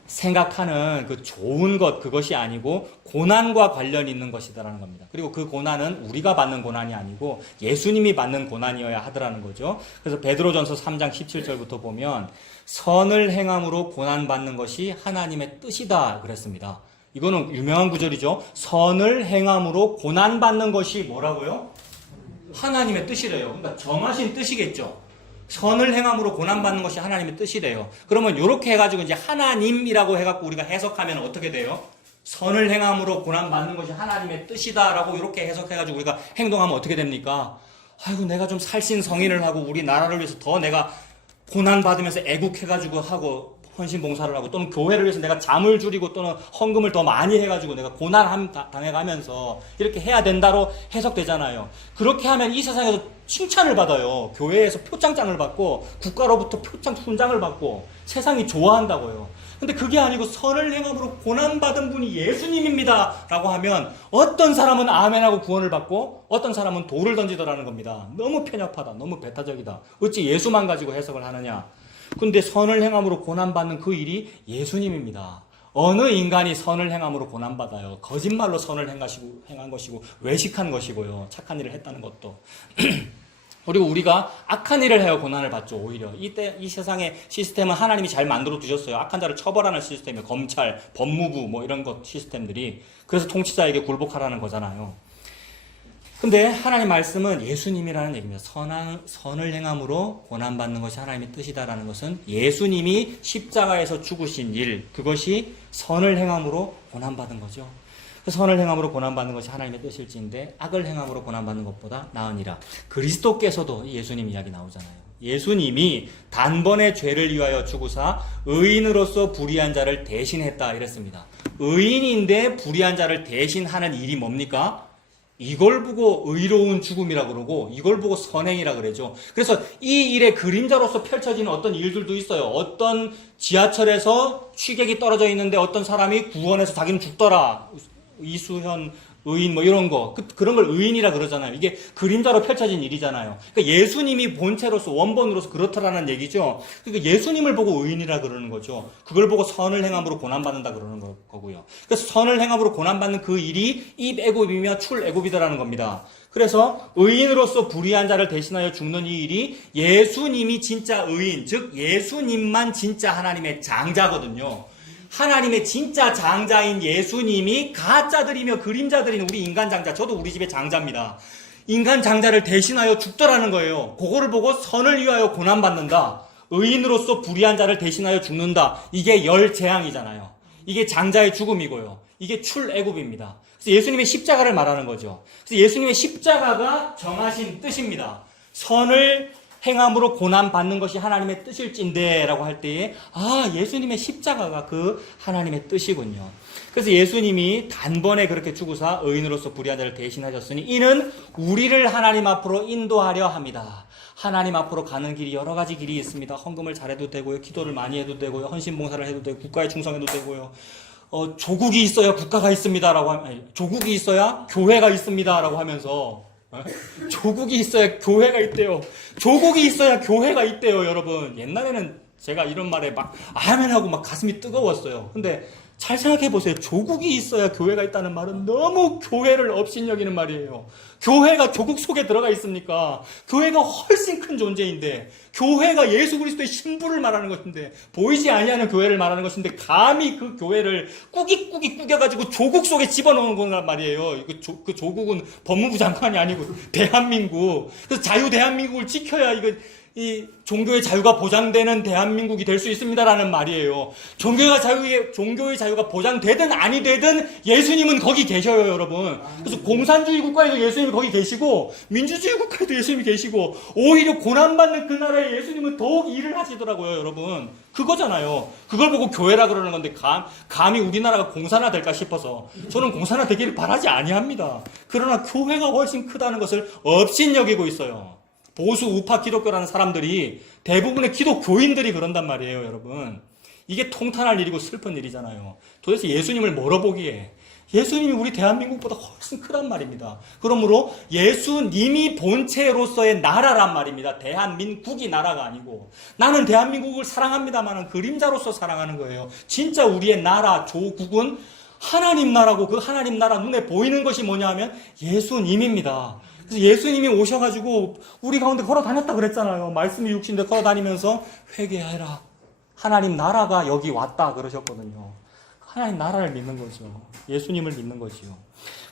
생각하는 그 좋은 것, 그것이 아니고 고난과 관련이 있는 것이다라는 겁니다. 그리고 그 고난은 우리가 받는 고난이 아니고 예수님이 받는 고난이어야 하더라는 거죠. 그래서 베드로전서 3장 17절부터 보면 선을 행함으로 고난받는 것이 하나님의 뜻이다 그랬습니다. 이거는 유명한 구절이죠. 선을 행함으로 고난받는 것이 뭐라고요? 하나님의 뜻이래요. 그러니까 정하신 뜻이겠죠. 선을 행함으로 고난받는 것이 하나님의 뜻이래요. 그러면 이렇게 해가지고 이제 하나님이라고 해갖고 우리가 해석하면 어떻게 돼요? 선을 행함으로 고난받는 것이 하나님의 뜻이다라고 이렇게 해석해가지고 우리가 행동하면 어떻게 됩니까? 아이고, 내가 좀 살신성인을 하고 우리나라를 위해서 더 내가 고난받으면서 애국해가지고 하고 헌신봉사를 하고, 또는 교회를 위해서 내가 잠을 줄이고 또는 헌금을 더 많이 해가지고 내가 고난 당해가면서 이렇게 해야 된다로 해석되잖아요. 그렇게 하면 이 세상에서 칭찬을 받아요. 교회에서 표창장을 받고 국가로부터 표창 훈장을 받고 세상이 좋아한다고요. 근데 그게 아니고 선을 행함으로 고난받은 분이 예수님입니다 라고 하면 어떤 사람은 아멘하고 구원을 받고 어떤 사람은 돌을 던지더라는 겁니다. 너무 편협하다, 너무 배타적이다. 어찌 예수만 가지고 해석을 하느냐. 근데 선을 행함으로 고난받는 그 일이 예수님입니다. 어느 인간이 선을 행함으로 고난받아요? 거짓말로 선을 행한 것이고 외식한 것이고요. 착한 일을 했다는 것도. 그리고 우리가 악한 일을 해야 고난을 받죠. 오히려 이 세상의 시스템은 하나님이 잘 만들어 두셨어요. 악한 자를 처벌하는 시스템이에요. 검찰, 법무부 뭐 이런 것 시스템들이. 그래서 통치자에게 굴복하라는 거잖아요. 근데 하나님 말씀은 예수님이라는 얘기입니다. 선을 행함으로 고난받는 것이 하나님의 뜻이다라는 것은 예수님이 십자가에서 죽으신 일, 그것이 선을 행함으로 고난받은 거죠. 선을 행함으로 고난받는 것이 하나님의 뜻일지인데 악을 행함으로 고난받는 것보다 나으니라. 그리스도께서도 예수님 이야기 나오잖아요. 예수님이 단번에 죄를 위하여 죽으사 의인으로서 불의한 자를 대신했다 이랬습니다. 의인인데 불의한 자를 대신하는 일이 뭡니까? 이걸 보고 의로운 죽음이라고 그러고 이걸 보고 선행이라고 그러죠. 그래서 이 일의 그림자로서 펼쳐지는 어떤 일들도 있어요. 어떤 지하철에서 취객이 떨어져 있는데 어떤 사람이 구원해서 자기는 죽더라. 이수현 의인 뭐 이런 거 그런 걸 의인이라 그러잖아요. 이게 그림자로 펼쳐진 일이잖아요. 그러니까 예수님이 본체로서 원본으로서 그렇다라는 얘기죠. 그러니까 예수님을 보고 의인이라 그러는 거죠. 그걸 보고 선을 행함으로 고난받는다 그러는 거고요. 그래서 선을 행함으로 고난받는 그 일이 입애굽이며 출애굽이다라는 겁니다. 그래서 의인으로서 불의한 자를 대신하여 죽는 이 일이 예수님이 진짜 의인, 즉 예수님만 진짜 하나님의 장자거든요. 하나님의 진짜 장자인 예수님이 가짜들이며 그림자들인 우리 인간 장자, 저도 우리 집의 장자입니다. 인간 장자를 대신하여 죽더라는 거예요. 그거를 보고 선을 위하여 고난받는다. 의인으로서 불의한 자를 대신하여 죽는다. 이게 열재앙이잖아요. 이게 장자의 죽음이고요. 이게 출애굽입니다. 그래서 예수님의 십자가를 말하는 거죠. 그래서 예수님의 십자가가 정하신 뜻입니다. 선을 행함으로 고난받는 것이 하나님의 뜻일진데 라고 할 때에 예수님의 십자가가 그 하나님의 뜻이군요. 그래서 예수님이 단번에 그렇게 죽으사 의인으로서 불의한 자를 대신하셨으니 이는 우리를 하나님 앞으로 인도하려 합니다. 하나님 앞으로 가는 길이 여러 가지 길이 있습니다. 헌금을 잘해도 되고요. 기도를 많이 해도 되고요. 헌신봉사를 해도 되고 국가에 충성해도 되고요. 조국이 있어야 국가가 있습니다라고 조국이 있어야 교회가 있습니다라고 하면서 조국이 있어야 교회가 있대요. 조국이 있어야 교회가 있대요, 여러분. 옛날에는 제가 이런 말에 막 아멘하고 막 가슴이 뜨거웠어요. 근데 잘 생각해 보세요. 조국이 있어야 교회가 있다는 말은 너무 교회를 업신여기는 말이에요. 교회가 조국 속에 들어가 있습니까? 교회가 훨씬 큰 존재인데, 교회가 예수 그리스도의 신부를 말하는 것인데, 보이지 아니하는 교회를 말하는 것인데, 감히 그 교회를 꾸깃꾸깃 꾸겨가지고 조국 속에 집어넣은 거란 말이에요. 그 조국은 법무부 장관이 아니고 대한민국. 그래서 자유 대한민국을 지켜야 이 종교의 자유가 보장되는 대한민국이 될 수 있습니다라는 말이에요. 종교의 자유가 보장되든 아니 되든 예수님은 거기 계셔요, 여러분. 그래서 공산주의 국가에도 예수님이 거기 계시고 민주주의 국가에도 예수님이 계시고 오히려 고난받는 그 나라에 예수님은 더욱 일을 하시더라고요, 여러분. 그거잖아요. 그걸 보고 교회라 그러는 건데 감히 우리나라가 공산화 될까 싶어서 저는 공산화 되기를 바라지 아니합니다. 그러나 교회가 훨씬 크다는 것을 업신여기고 있어요. 보수 우파 기독교라는 사람들이 대부분의 기독교인들이 그런단 말이에요, 여러분. 이게 통탄할 일이고 슬픈 일이잖아요. 도대체 예수님을 뭐로 보기에 예수님이 우리 대한민국보다 훨씬 크단 말입니다. 그러므로 예수님이 본체로서의 나라란 말입니다. 대한민국이 나라가 아니고 나는 대한민국을 사랑합니다만 그림자로서 사랑하는 거예요. 진짜 우리의 나라 조국은 하나님 나라고 그 하나님 나라 눈에 보이는 것이 뭐냐 하면 예수님입니다. 그래서 예수님이 오셔가지고 우리 가운데 걸어 다녔다 그랬잖아요. 말씀이 육신데 걸어 다니면서 회개하라. 하나님 나라가 여기 왔다 그러셨거든요. 하나님 나라를 믿는 거죠. 예수님을 믿는 거지요.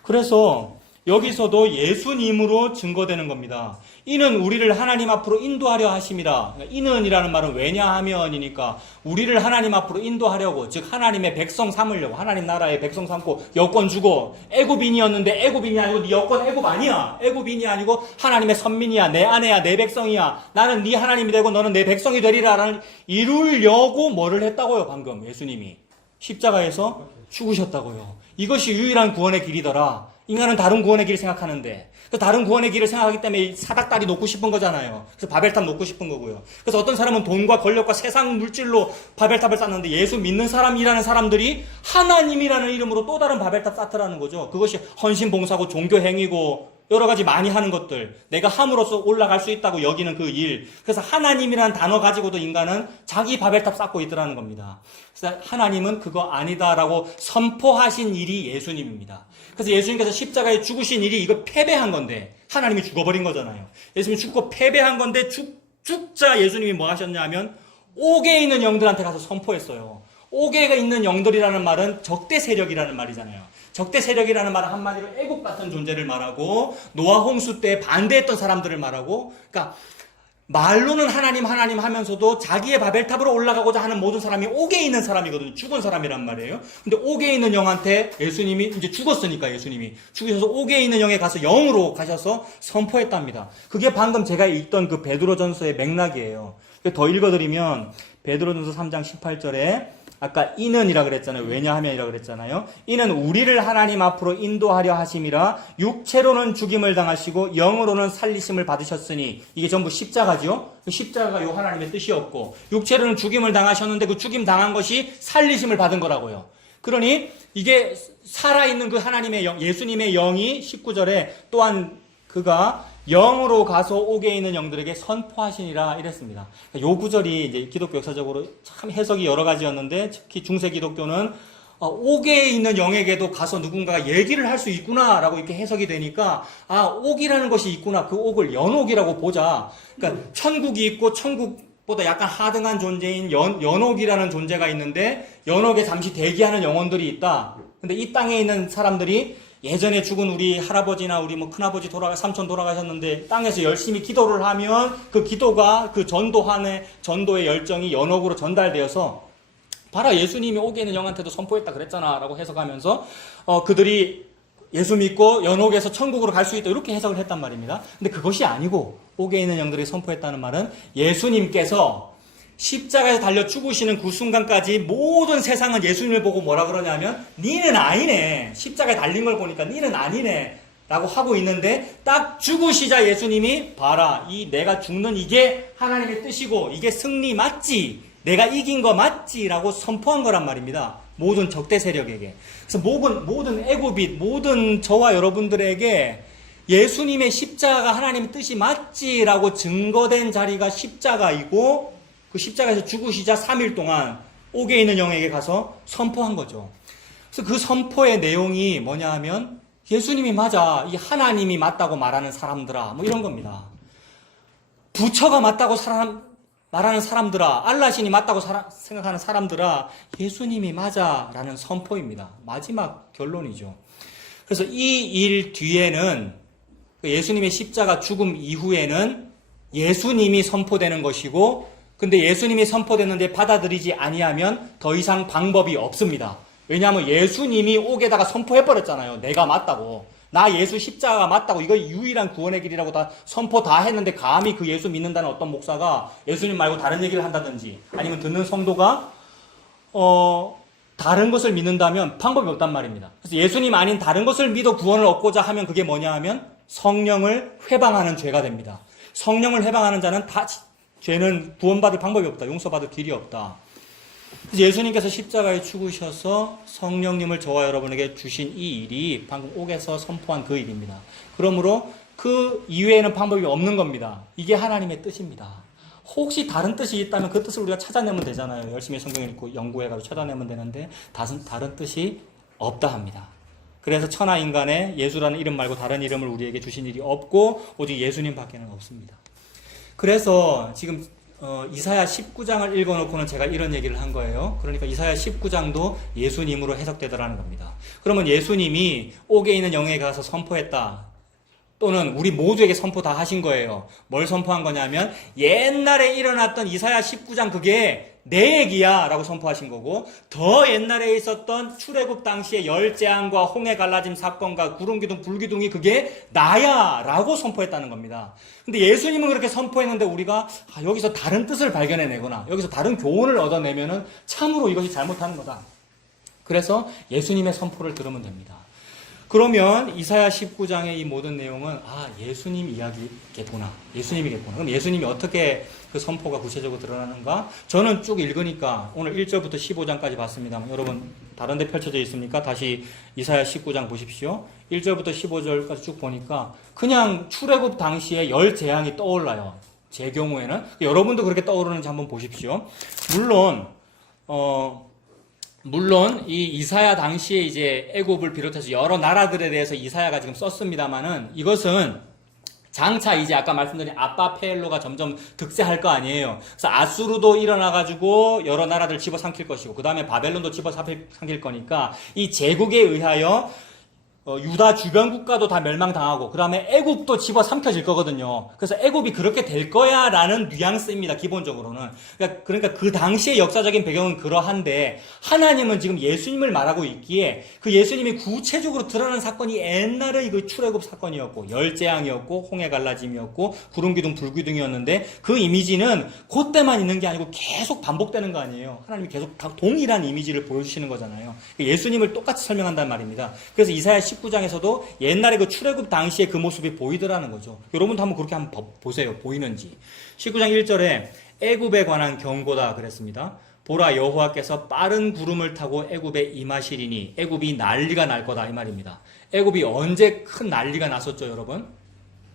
그래서 여기서도 예수님으로 증거되는 겁니다. 이는 우리를 하나님 앞으로 인도하려 하심이라. 이는이라는 말은 왜냐하면이니까 우리를 하나님 앞으로 인도하려고, 즉 하나님의 백성 삼으려고, 하나님 나라의 백성 삼고 여권 주고, 애굽인이었는데 애굽인이 아니고 네 여권 애굽 아니야. 애굽인이 아니고 하나님의 선민이야. 내 아내야. 내 백성이야. 나는 네 하나님이 되고 너는 내 백성이 되리라라는 이루려고 뭐를 했다고요, 방금 예수님이. 십자가에서 죽으셨다고요. 이것이 유일한 구원의 길이더라. 인간은 다른 구원의 길을 생각하는데 그 다른 구원의 길을 생각하기 때문에 사닥다리 놓고 싶은 거잖아요. 그래서 바벨탑 놓고 싶은 거고요. 그래서 어떤 사람은 돈과 권력과 세상 물질로 바벨탑을 쌓는데 예수 믿는 사람이라는 사람들이 하나님이라는 이름으로 또 다른 바벨탑 쌓더라는 거죠. 그것이 헌신봉사고 종교행위고 여러 가지 많이 하는 것들, 내가 함으로써 올라갈 수 있다고 여기는 그 일. 그래서 하나님이라는 단어 가지고도 인간은 자기 바벨탑 쌓고 있더라는 겁니다. 그래서 하나님은 그거 아니다라고 선포하신 일이 예수님입니다. 그래서 예수님께서 십자가에 죽으신 일이 이거 패배한 건데, 하나님이 죽어버린 거잖아요. 예수님이 죽고 패배한 건데 죽자 예수님이 뭐 하셨냐 하면 옥에 있는 영들한테 가서 선포했어요. 옥에 있는 영들이라는 말은 적대 세력이라는 말이잖아요. 적대 세력이라는 말은 한마디로 애국 같은 존재를 말하고 노아 홍수 때 반대했던 사람들을 말하고, 그러니까 말로는 하나님 하면서도 자기의 바벨탑으로 올라가고자 하는 모든 사람이 옥에 있는 사람이거든요. 죽은 사람이란 말이에요. 근데 옥에 있는 영한테 예수님이 이제 죽었으니까 예수님이 죽으셔서 옥에 있는 영에 가서 영으로 가셔서 선포했답니다. 그게 방금 제가 읽던 그 베드로전서의 맥락이에요. 더 읽어드리면 베드로전서 3장 18절에 아까 이는이라 그랬잖아요. 왜냐하면이라 그랬잖아요. 이는 우리를 하나님 앞으로 인도하려 하심이라 육체로는 죽임을 당하시고 영으로는 살리심을 받으셨으니, 이게 전부 십자가죠. 십자가가 요 하나님의 뜻이었고, 육체로는 죽임을 당하셨는데 그 죽임 당한 것이 살리심을 받은 거라고요. 그러니 이게 살아있는 그 하나님의 영, 예수님의 영이 19절에 또한 그가 영으로 가서 옥에 있는 영들에게 선포하시니라 이랬습니다. 요 구절이 이제 기독교 역사적으로 참 해석이 여러 가지였는데, 특히 중세 기독교는 옥에 있는 영에게도 가서 누군가가 얘기를 할 수 있구나라고 이렇게 해석이 되니까, 옥이라는 것이 있구나. 그 옥을 연옥이라고 보자. 그러니까 천국이 있고 천국보다 약간 하등한 존재인 연옥이라는 존재가 있는데, 연옥에 잠시 대기하는 영혼들이 있다. 근데 이 땅에 있는 사람들이 예전에 죽은 우리 할아버지나 우리 뭐 큰아버지 삼촌 돌아가셨는데 땅에서 열심히 기도를 하면 그 기도가 그 전도의 열정이 연옥으로 전달되어서, 봐라 예수님이 옥에 있는 영한테도 선포했다 그랬잖아 라고 해석하면서 그들이 예수 믿고 연옥에서 천국으로 갈 수 있다 이렇게 해석을 했단 말입니다. 근데 그것이 아니고 옥에 있는 영들이 선포했다는 말은 예수님께서 십자가에서 달려 죽으시는 그 순간까지 모든 세상은 예수님을 보고 뭐라 그러냐면 니는 아니네, 십자가에 달린 걸 보니까 니는 아니네 라고 하고 있는데, 딱 죽으시자 예수님이 봐라, 이 내가 죽는 이게 하나님의 뜻이고 이게 승리 맞지, 내가 이긴 거 맞지 라고 선포한 거란 말입니다. 모든 적대 세력에게. 그래서 모든 애굽이 모든 저와 여러분들에게 예수님의 십자가가 하나님의 뜻이 맞지라고 증거된 자리가 십자가이고, 그 십자가에서 죽으시자 3일 동안 옥에 있는 영에게 가서 선포한 거죠. 그래서 그 선포의 내용이 뭐냐 하면 예수님이 맞아, 이 하나님이 맞다고 말하는 사람들아, 뭐 이런 겁니다. 부처가 맞다고 말하는 사람들아, 알라신이 맞다고 생각하는 사람들아, 예수님이 맞아 라는 선포입니다. 마지막 결론이죠. 그래서 이 일 뒤에는, 예수님의 십자가 죽음 이후에는 예수님이 선포되는 것이고, 근데 예수님이 선포됐는데 받아들이지 아니하면 더 이상 방법이 없습니다. 왜냐하면 예수님이 옥에다가 선포해버렸잖아요. 내가 맞다고. 나 예수 십자가가 맞다고. 이거 유일한 구원의 길이라고 다 선포 다 했는데, 감히 그 예수 믿는다는 어떤 목사가 예수님 말고 다른 얘기를 한다든지, 아니면 듣는 성도가 다른 것을 믿는다면 방법이 없단 말입니다. 그래서 예수님 아닌 다른 것을 믿어 구원을 얻고자 하면 그게 뭐냐 하면 성령을 회방하는 죄가 됩니다. 성령을 회방하는 자는 다 죄는 구원받을 방법이 없다. 용서받을 길이 없다. 그래서 예수님께서 십자가에 죽으셔서 성령님을 저와 여러분에게 주신 이 일이 방금 옥에서 선포한 그 일입니다. 그러므로 그 이외에는 방법이 없는 겁니다. 이게 하나님의 뜻입니다. 혹시 다른 뜻이 있다면 그 뜻을 우리가 찾아내면 되잖아요. 열심히 성경 읽고 연구해가지고 찾아내면 되는데, 다른 뜻이 없다 합니다. 그래서 천하 인간에 예수라는 이름 말고 다른 이름을 우리에게 주신 일이 없고 오직 예수님밖에는 없습니다. 그래서 지금 이사야 19장을 읽어놓고는 제가 이런 얘기를 한 거예요. 그러니까 이사야 19장도 예수님으로 해석되더라는 겁니다. 그러면 예수님이 옥에 있는 영에 가서 선포했다, 또는 우리 모두에게 선포 다 하신 거예요. 뭘 선포한 거냐면 옛날에 일어났던 이사야 19장 그게 내 얘기야 라고 선포하신 거고, 더 옛날에 있었던 출애굽 당시의 열재앙과 홍해 갈라짐 사건과 구름기둥 불기둥이 그게 나야 라고 선포했다는 겁니다. 근데 예수님은 그렇게 선포했는데 우리가 여기서 다른 뜻을 발견해내거나 여기서 다른 교훈을 얻어내면은 참으로 이것이 잘못하는 거다. 그래서 예수님의 선포를 들으면 됩니다. 그러면 이사야 19장의 이 모든 내용은 예수님 이야기겠구나. 예수님이겠구나. 그럼 예수님이 어떻게 그 선포가 구체적으로 드러나는가? 저는 쭉 읽으니까 오늘 1절부터 15장까지 봤습니다만 여러분 다른 데 펼쳐져 있습니까? 다시 이사야 19장 보십시오. 1절부터 15절까지 쭉 보니까 그냥 출애굽 당시에 10재앙이 떠올라요. 제 경우에는. 여러분도 그렇게 떠오르는지 한번 보십시오. 물론 이 이사야 당시에 이제 애굽을 비롯해서 여러 나라들에 대해서 이사야가 지금 썼습니다만은 이것은 장차 이제 아까 말씀드린 아빠페엘로가 점점 득세할 거 아니에요. 그래서 아수르도 일어나가지고 여러 나라들 집어삼킬 것이고 그 다음에 바벨론도 집어삼킬 거니까 이 제국에 의하여 유다 주변 국가도 다 멸망당하고 그 다음에 애굽도 집어삼켜질 거거든요. 그래서 애굽이 그렇게 될 거야 라는 뉘앙스입니다. 기본적으로는. 그러니까 그 당시의 역사적인 배경은 그러한데 하나님은 지금 예수님을 말하고 있기에 그 예수님이 구체적으로 드러나는 사건이 옛날의 그 출애굽 사건이었고 열재앙이었고 홍해 갈라짐이었고 구름기둥 불기둥이었는데 그 이미지는 그때만 있는 게 아니고 계속 반복되는 거 아니에요. 하나님이 계속 다 동일한 이미지를 보여주시는 거잖아요. 예수님을 똑같이 설명한단 말입니다. 그래서 이사야 19장에서도 옛날에 그 출애굽 당시에 그 모습이 보이더라는 거죠. 여러분도 한번 그렇게 한번 보세요. 보이는지. 19장 1절에 애굽에 관한 경고다 그랬습니다. 보라 여호와께서 빠른 구름을 타고 애굽에 임하시리니 애굽이 난리가 날 거다 이 말입니다. 애굽이 언제 큰 난리가 났었죠, 여러분?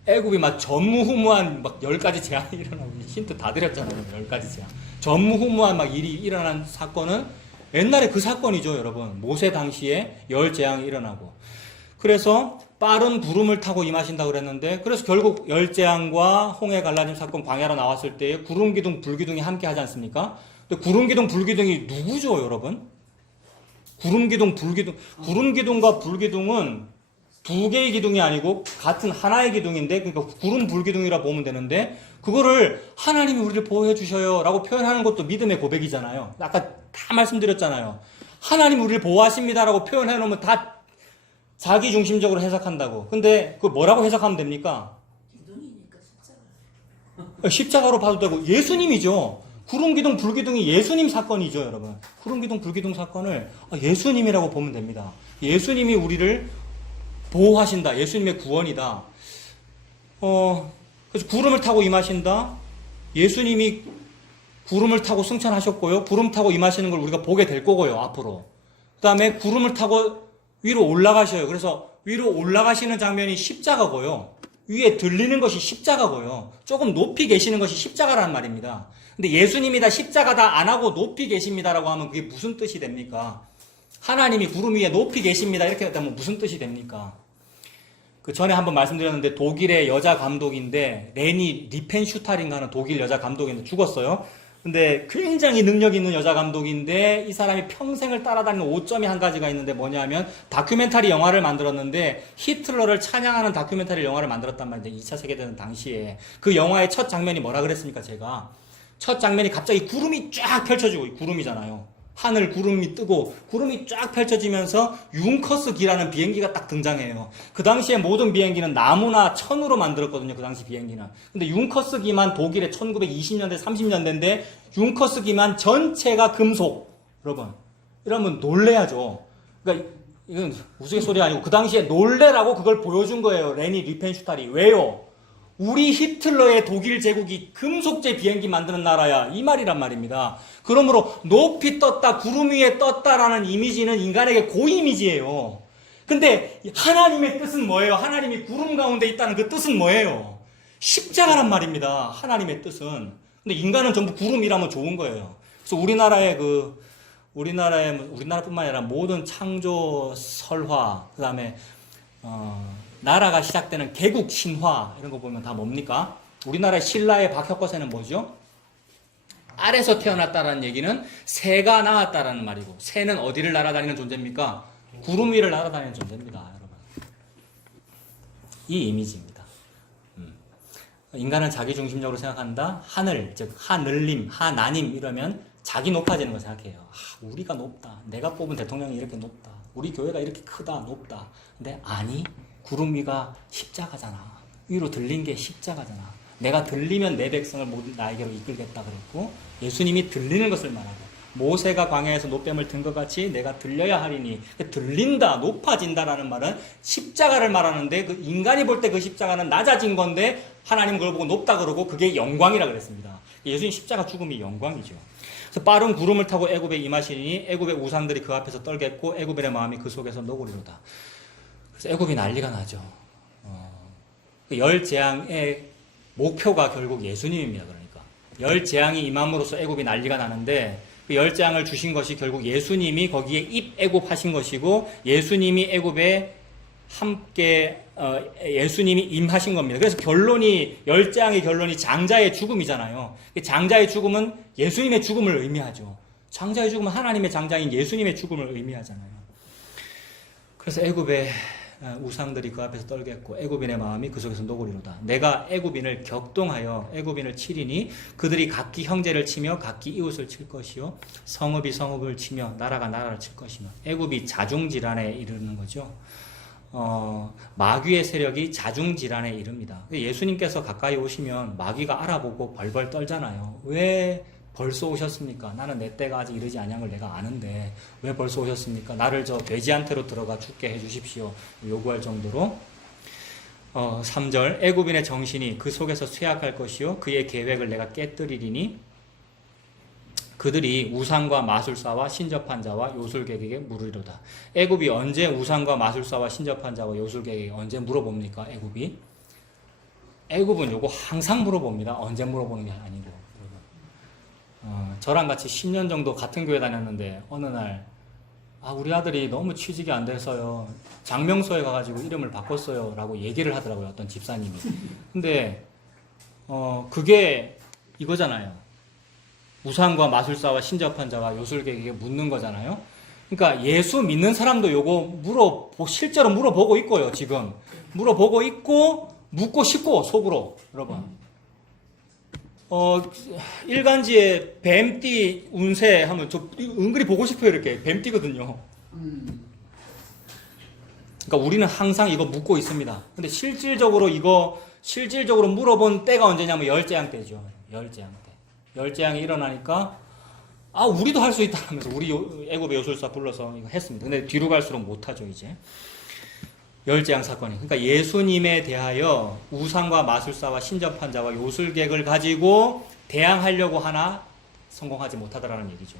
애굽이 막 전무후무한 막 10가지 재앙이 일어나고 힌트 다 드렸잖아요. 10가지 재앙. 전무후무한 막 일이 일어난 사건은 옛날에 그 사건이죠, 여러분. 모세 당시에 열재앙이 일어나고. 그래서 빠른 구름을 타고 임하신다고 그랬는데 그래서 결국 열재앙과 홍해 갈라짐 사건 광야로 나왔을 때에 구름기둥 불기둥이 함께 하지 않습니까? 근데 구름기둥 불기둥이 누구죠, 여러분? 구름기둥과 불기둥은 두 개의 기둥이 아니고 같은 하나의 기둥인데 그러니까 구름 불기둥이라 보면 되는데 그거를 하나님이 우리를 보호해 주셔요 라고 표현하는 것도 믿음의 고백이잖아요. 아까 다 말씀드렸잖아요. 하나님 우리를 보호하십니다 라고 표현해 놓으면 다 자기 중심적으로 해석한다고. 근데 그걸 뭐라고 해석하면 됩니까? 기둥이니까 십자가로 봐도 되고 예수님이죠. 구름기둥 불기둥이 예수님 사건이죠, 여러분. 구름기둥 불기둥 사건을 예수님이라고 보면 됩니다. 예수님이 우리를 보호하신다. 예수님의 구원이다. 그래서 구름을 타고 임하신다. 예수님이 구름을 타고 승천하셨고요. 구름 타고 임하시는 걸 우리가 보게 될 거고요, 앞으로. 그 다음에 구름을 타고 위로 올라가셔요. 그래서 위로 올라가시는 장면이 십자가고요. 위에 들리는 것이 십자가고요. 조금 높이 계시는 것이 십자가라는 말입니다. 근데 예수님이 다 십자가다 안 하고 높이 계십니다라고 하면 그게 무슨 뜻이 됩니까? 하나님이 구름 위에 높이 계십니다. 이렇게 하면 무슨 뜻이 됩니까? 그 전에 한번 말씀드렸는데 독일의 여자 감독인데 레니 리펜슈탈인가 하는 독일 여자 감독인데 죽었어요. 근데 굉장히 능력 있는 여자 감독인데 이 사람이 평생을 따라다니는 오점이 한 가지가 있는데 뭐냐면 다큐멘터리 영화를 만들었는데 히틀러를 찬양하는 다큐멘터리 영화를 만들었단 말인데 2차 세계대전 당시에 그 영화의 첫 장면이 뭐라 그랬습니까? 제가 첫 장면이 갑자기 구름이 쫙 펼쳐지고 구름이잖아요. 하늘 구름이 뜨고 구름이 쫙 펼쳐지면서 융커스기라는 비행기가 딱 등장해요. 그 당시에 모든 비행기는 나무나 천으로 만들었거든요. 그 당시 비행기는. 근데 융커스기만 독일의 1920년대 30년대인데 융커스기만 전체가 금속. 여러분 이러면 놀래야죠. 그러니까 이건 우스갯소리가 아니고 그 당시에 놀래라고 그걸 보여준 거예요. 레니 리펜슈탈이. 왜요? 우리 히틀러의 독일 제국이 금속제 비행기 만드는 나라야. 이 말이란 말입니다. 그러므로 높이 떴다, 구름 위에 떴다라는 이미지는 인간에게 고이미지예요. 근데 하나님의 뜻은 뭐예요? 하나님이 구름 가운데 있다는 그 뜻은 뭐예요? 십자가란 말입니다. 하나님의 뜻은. 근데 인간은 전부 구름이라면 좋은 거예요. 그래서 우리나라뿐만 아니라 모든 창조 설화, 그 다음에 나라가 시작되는 개국 신화 이런 거 보면 다 뭡니까? 우리나라의 신라의 박혁거세는 뭐죠? 알에서 태어났다라는 얘기는 새가 나왔다라는 말이고 새는 어디를 날아다니는 존재입니까? 구름 위를 날아다니는 존재입니다, 여러분. 이 이미지입니다. 인간은 자기 중심적으로 생각한다. 하늘, 즉 하늘님, 하나님 이러면 자기 높아지는 거 생각해요. 우리가 높다. 내가 뽑은 대통령이 이렇게 높다. 우리 교회가 이렇게 크다, 높다. 근데 아니. 구름 위가 십자가잖아. 위로 들린 게 십자가잖아. 내가 들리면 내 백성을 모두 나에게로 이끌겠다 그랬고 예수님이 들리는 것을 말하고 모세가 광야에서 놋뱀을 든 것 같이 내가 들려야 하리니. 들린다, 높아진다라는 말은 십자가를 말하는데, 그 인간이 볼 때 그 십자가는 낮아진 건데 하나님 그걸 보고 높다 그러고 그게 영광이라 그랬습니다. 예수님 십자가 죽음이 영광이죠. 그래서 빠른 구름을 타고 애굽에 임하시니 애굽의 우상들이 그 앞에서 떨겠고 애굽인의 마음이 그 속에서 녹으리로다. 그래서 애굽이 난리가 나죠. 그 열 재앙의 목표가 결국 예수님입니다. 그러니까 열 재앙이 임함으로써 애굽이 난리가 나는데, 그 열 재앙을 주신 것이 결국 예수님이 거기에 입애굽하신 것이고, 예수님이 애굽에 함께 예수님이 임하신 겁니다. 그래서 결론이, 열 재앙의 결론이 장자의 죽음이잖아요. 장자의 죽음은 예수님의 죽음을 의미하죠. 장자의 죽음은 하나님의 장자인 예수님의 죽음을 의미하잖아요. 그래서 애굽의 우상들이 그 앞에서 떨겠고 애굽인의 마음이 그 속에서 녹으리로다. 내가 애굽인을 격동하여 애굽인을 치리니 그들이 각기 형제를 치며 각기 이웃을 칠 것이요 성읍이 성읍을 치며 나라가 나라를 칠 것이며. 애굽이 자중질환에 이르는 거죠. 마귀의 세력이 자중질환에 이릅니다. 예수님께서 가까이 오시면 마귀가 알아보고 벌벌 떨잖아요. 왜 벌써 오셨습니까? 나는 내 때가 아직 이르지 아니한 걸 내가 아는데 왜 벌써 오셨습니까? 나를 저 돼지한테로 들어가 죽게 해주십시오. 요구할 정도로. 3절 애굽인의 정신이 그 속에서 쇠약할 것이요 그의 계획을 내가 깨뜨리리니 그들이 우상과 마술사와 신접한 자와 요술객에게 물으리로다. 애굽이 언제 우상과 마술사와 신접한 자와 요술객에게 언제 물어봅니까? 애굽은 요거 항상 물어봅니다. 언제 물어보는 게 아니고. 저랑 같이 10년 정도 같은 교회 다녔는데 어느 날 우리 아들이 너무 취직이 안 돼서요 장명소에 가가지고 이름을 바꿨어요 라고 얘기를 하더라고요. 어떤 집사님이. 근데 그게 이거잖아요. 우상과 마술사와 신접한 자와 요술객에게 묻는 거잖아요. 그러니까 예수 믿는 사람도 요거 실제로 물어보고 있고요. 지금 물어보고 있고 묻고 싶고 속으로. 여러분 일간지에 뱀띠 운세 하면 저 은근히 보고 싶어요. 이렇게 뱀띠거든요. 그러니까 우리는 항상 이거 묻고 있습니다. 근데 실질적으로 물어본 때가 언제냐면 열재앙 때죠. 열재앙 때. 열재앙이 일어나니까 우리도 할 수 있다 하면서 우리 애굽의 요술사 불러서 이거 했습니다. 근데 뒤로 갈수록 못하죠 이제. 열재앙 사건이. 그러니까 예수님에 대하여 우상과 마술사와 신접한 자와 요술객을 가지고 대항하려고 하나 성공하지 못하더라는 얘기죠.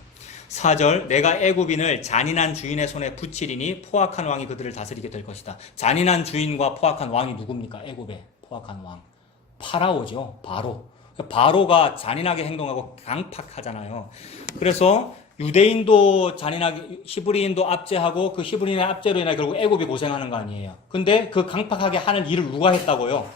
4절 내가 애굽인을 잔인한 주인의 손에 붙이리니 포악한 왕이 그들을 다스리게 될 것이다. 잔인한 주인과 포악한 왕이 누굽니까? 애굽의 포악한 왕. 파라오죠. 바로가 잔인하게 행동하고 강팍하잖아요. 그래서 유대인도 잔인하게 히브리인도 압제하고 그 히브리인의 압제로 인해 결국 애굽이 고생하는 거 아니에요. 근데 그 강팍하게 하는 일을 누가 했다고요?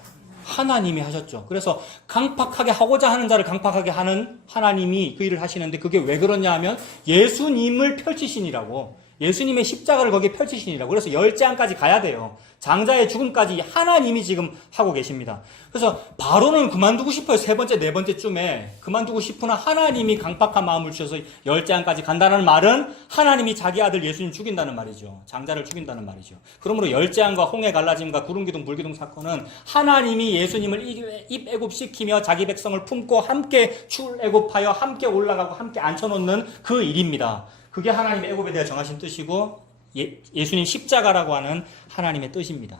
하나님이 하셨죠. 그래서 강팍하게 하고자 하는 자를 강팍하게 하는 하나님이 그 일을 하시는데 그게 왜 그러냐 하면 예수님을 펼치시니라고. 예수님의 십자가를 거기에 펼치시니라고. 그래서 열재앙까지 가야 돼요. 장자의 죽음까지 하나님이 지금 하고 계십니다. 그래서 바로는 그만두고 싶어요. 세 번째, 네 번째쯤에 그만두고 싶으나 하나님이 강팍한 마음을 주셔서 열재앙까지 간다는 말은 하나님이 자기 아들 예수님 죽인다는 말이죠. 장자를 죽인다는 말이죠. 그러므로 열재앙과 홍해 갈라짐과 구름기둥 불기둥 사건은 하나님이 예수님을 입애굽시키며 자기 백성을 품고 함께 출애굽하여 함께 올라가고 함께 앉혀놓는 그 일입니다. 그게 하나님의 애굽에 대해 정하신 뜻이고 예수님 십자가라고 하는 하나님의 뜻입니다.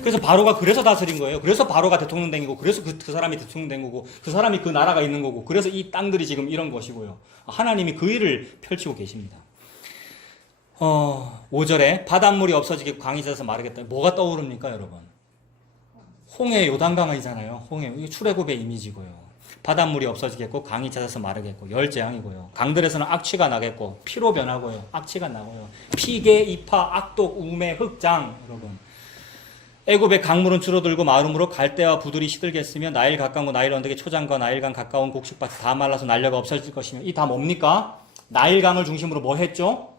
그래서 바로가 그래서 다스린 거예요. 그래서 바로가 대통령 된 거고, 그래서 그 사람이 대통령 된 거고, 그 사람이 그 나라가 있는 거고, 그래서 이 땅들이 지금 이런 것이고요. 하나님이 그 일을 펼치고 계십니다. 5절에 바닷물이 없어지게 광이 져서 마르겠다. 뭐가 떠오릅니까, 여러분? 홍해 요단강이잖아요. 홍해, 이게 출애굽의 이미지고요. 바닷물이 없어지겠고 강이 잦아서 마르겠고 열재앙이고요. 강들에서는 악취가 나겠고 피로 변하고요. 악취가 나고요. 피계, 이파, 악독, 우매, 흑장. 여러분 애굽의 강물은 줄어들고 마름으로 갈대와 부들이 시들겠으며 나일 가까운 나일 언덕의 초장과 나일강 가까운 곡식밭이 다 말라서 난려가 없어질 것이며. 이 다 뭡니까? 나일강을 중심으로 뭐 했죠?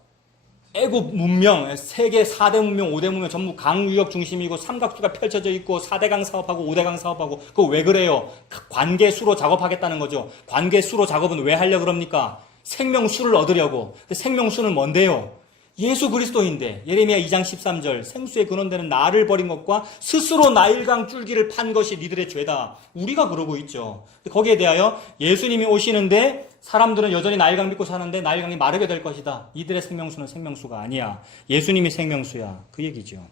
애굽 문명, 세계 4대 문명, 5대 문명 전부 강유역 중심이고 삼각수가 펼쳐져 있고 4대강 사업하고 5대강 사업하고. 그거 왜 그래요? 관계수로 작업하겠다는 거죠. 관계수로 작업은 왜 하려고 그럽니까? 생명수를 얻으려고. 생명수는 뭔데요? 예수 그리스도인데 예레미야 2장 13절 생수의 근원되는 나를 버린 것과 스스로 나일강 줄기를 판 것이 니들의 죄다. 우리가 그러고 있죠. 거기에 대하여 예수님이 오시는데 사람들은 여전히 나일강 믿고 사는데 나일강이 마르게 될 것이다. 이들의 생명수는 생명수가 아니야. 예수님이 생명수야. 그 얘기죠.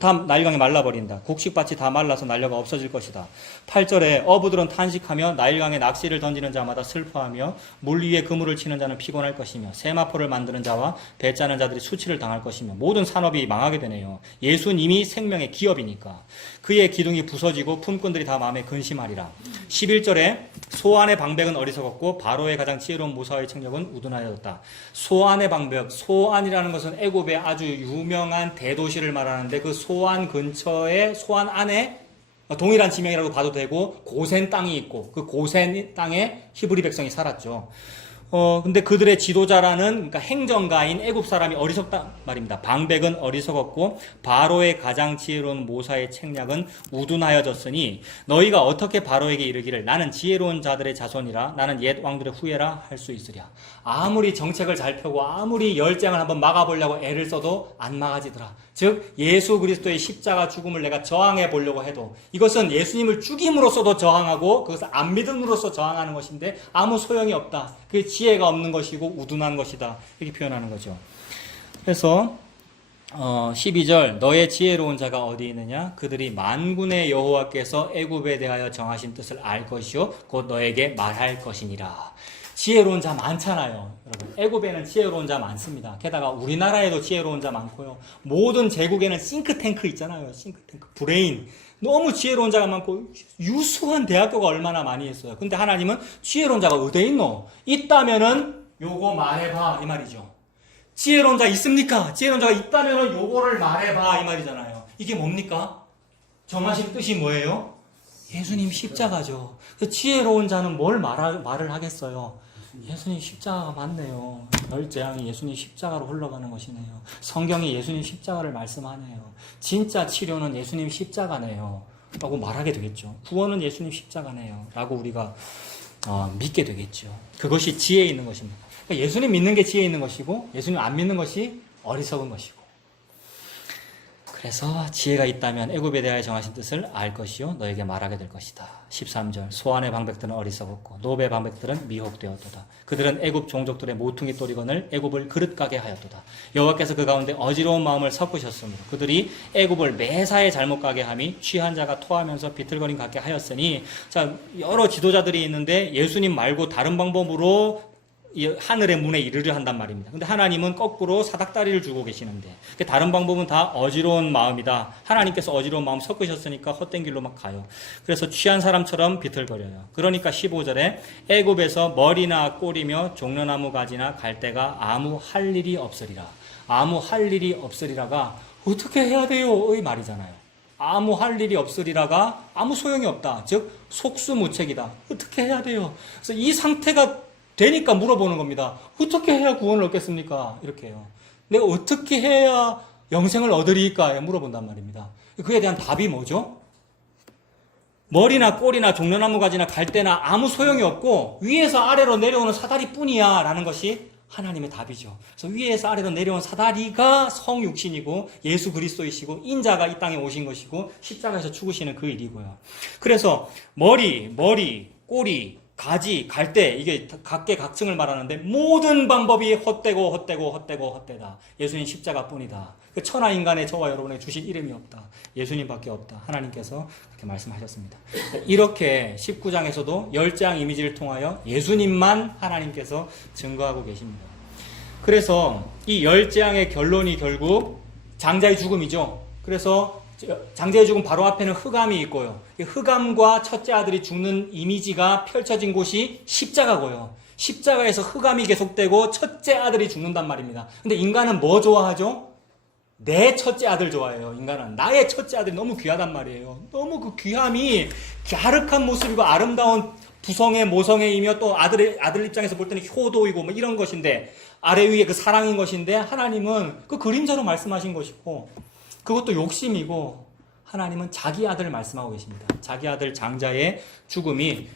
다음 나일강이 말라버린다. 곡식밭이 다 말라서 날려가 없어질 것이다. 8절에 어부들은 탄식하며 나일강에 낚시를 던지는 자마다 슬퍼하며 물 위에 그물을 치는 자는 피곤할 것이며 세마포를 만드는 자와 배 짜는 자들이 수치를 당할 것이며 모든 산업이 망하게 되네요. 예수님이 생명의 기업이니까. 그의 기둥이 부서지고 품꾼들이 다 마음에 근심하리라. 11절에 소안의 방백은 어리석었고 바로의 가장 지혜로운 모사의 책력은 우둔하였다. 소안의 방백, 소안이라는 것은 애굽의 아주 유명한 대도시를 말하는데 그 소안 근처에 소안 안에 동일한 지명이라고 봐도 되고 고센 땅이 있고 그 고센 땅에 히브리 백성이 살았죠. 근데 그들의 지도자라는 그러니까 행정가인 애굽 사람이 어리석다 말입니다. 방백은 어리석었고 바로의 가장 지혜로운 모사의 책략은 우둔하여졌으니 너희가 어떻게 바로에게 이르기를 나는 지혜로운 자들의 자손이라 나는 옛 왕들의 후예라 할 수 있으랴. 아무리 정책을 잘 펴고 아무리 열장을 한번 막아보려고 애를 써도 안 막아지더라. 즉 예수 그리스도의 십자가 죽음을 내가 저항해 보려고 해도 이것은 예수님을 죽임으로써도 저항하고 그것을 안 믿음으로써 저항하는 것인데 아무 소용이 없다. 그게 지혜가 없는 것이고 우둔한 것이다. 이렇게 표현하는 거죠. 그래서 12절 너의 지혜로운 자가 어디 있느냐? 그들이 만군의 여호와께서 애굽에 대하여 정하신 뜻을 알 것이요 곧 너에게 말할 것이니라. 지혜로운 자 많잖아요. 여러분 애굽에는 지혜로운 자 많습니다. 게다가 우리나라에도 지혜로운 자 많고요. 모든 제국에는 싱크탱크 있잖아요. 싱크탱크 브레인 너무 지혜로운 자가 많고 유수한 대학교가 얼마나 많이 있어요. 근데 하나님은 지혜로운 자가 어디에 있노? 있다면은 요거 말해봐 이 말이죠. 지혜로운 자 있습니까? 지혜로운 자가 있다면은 요거를 말해봐 이 말이잖아요. 이게 뭡니까? 정하신 뜻이 뭐예요? 예수님 십자가죠. 지혜로운 자는 뭘 말을 하겠어요? 예수님 십자가가 맞네요. 열재앙이 예수님 십자가로 흘러가는 것이네요. 성경이 예수님 십자가를 말씀하네요. 진짜 치료는 예수님 십자가네요. 라고 말하게 되겠죠. 구원은 예수님 십자가네요. 라고 우리가 믿게 되겠죠. 그것이 지혜 있는 것입니다. 그러니까 예수님 믿는 게 지혜 있는 것이고 예수님 안 믿는 것이 어리석은 것이고. 그래서 지혜가 있다면 애굽에 대하여 정하신 뜻을 알 것이요 너에게 말하게 될 것이다. 13절 소안의 방백들은 어리석었고 노베의 방백들은 미혹되었도다. 그들은 애굽 종족들의 모퉁이 또리건을 애굽을 그릇가게 하였도다. 여호와께서 그 가운데 어지러운 마음을 섞으셨으므로 그들이 애굽을 매사에 잘못 가게 함이 취한 자가 토하면서 비틀거림 같게 하였으니 자 여러 지도자들이 있는데 예수님 말고 다른 방법으로 하늘의 문에 이르려 한단 말입니다. 근데 하나님은 거꾸로 사닥다리를 주고 계시는데 다른 방법은 다 어지러운 마음이다. 하나님께서 어지러운 마음 섞으셨으니까 헛된 길로 막 가요. 그래서 취한 사람처럼 비틀거려요. 그러니까 15절에 애굽에서 머리나 꼬리며 종려나무 가지나 갈대가 아무 할 일이 없으리라. 아무 할 일이 없으리라가 어떻게 해야 돼요? 의 말이잖아요. 아무 할 일이 없으리라가 아무 소용이 없다. 즉 속수무책이다. 어떻게 해야 돼요? 그래서 이 상태가 되니까 물어보는 겁니다. 어떻게 해야 구원을 얻겠습니까? 이렇게 해요. 내가 어떻게 해야 영생을 얻으리까? 물어본단 말입니다. 그에 대한 답이 뭐죠? 머리나 꼬리나 종려나무 가지나 갈대나 아무 소용이 없고 위에서 아래로 내려오는 사다리 뿐이야 라는 것이 하나님의 답이죠. 그래서 위에서 아래로 내려온 사다리가 성육신이고 예수 그리스도이시고 인자가 이 땅에 오신 것이고 십자가에서 죽으시는 그 일이고요. 그래서 머리, 꼬리, 가지, 갈대 이게 각계각층을 말하는데 모든 방법이 헛되다. 예수님 십자가뿐이다. 천하인간의 저와 여러분에게 주신 이름이 없다. 예수님밖에 없다. 하나님께서 그렇게 말씀하셨습니다. 이렇게 19장에서도 10장 이미지를 통하여 예수님만 하나님께서 증거하고 계십니다. 그래서 이 10장의 결론이 결국 장자의 죽음이죠. 그래서 장자의 죽음 바로 앞에는 흑암이 있고요. 이 흑암과 첫째 아들이 죽는 이미지가 펼쳐진 곳이 십자가고요. 십자가에서 흑암이 계속되고 첫째 아들이 죽는단 말입니다. 근데 인간은 뭐 좋아하죠? 내 첫째 아들 좋아해요. 인간은 나의 첫째 아들이 너무 귀하단 말이에요. 너무 그 귀함이 갸륵한 모습이고 아름다운 부성의 모성애이며 또 아들 입장에서 볼 때는 효도이고 뭐 이런 것인데 아래 위에 그 사랑인 것인데 하나님은 그 그림자로 말씀하신 것이고 그것도 욕심이고 하나님은 자기 아들을 말씀하고 계십니다. 자기 아들 장자의 죽음이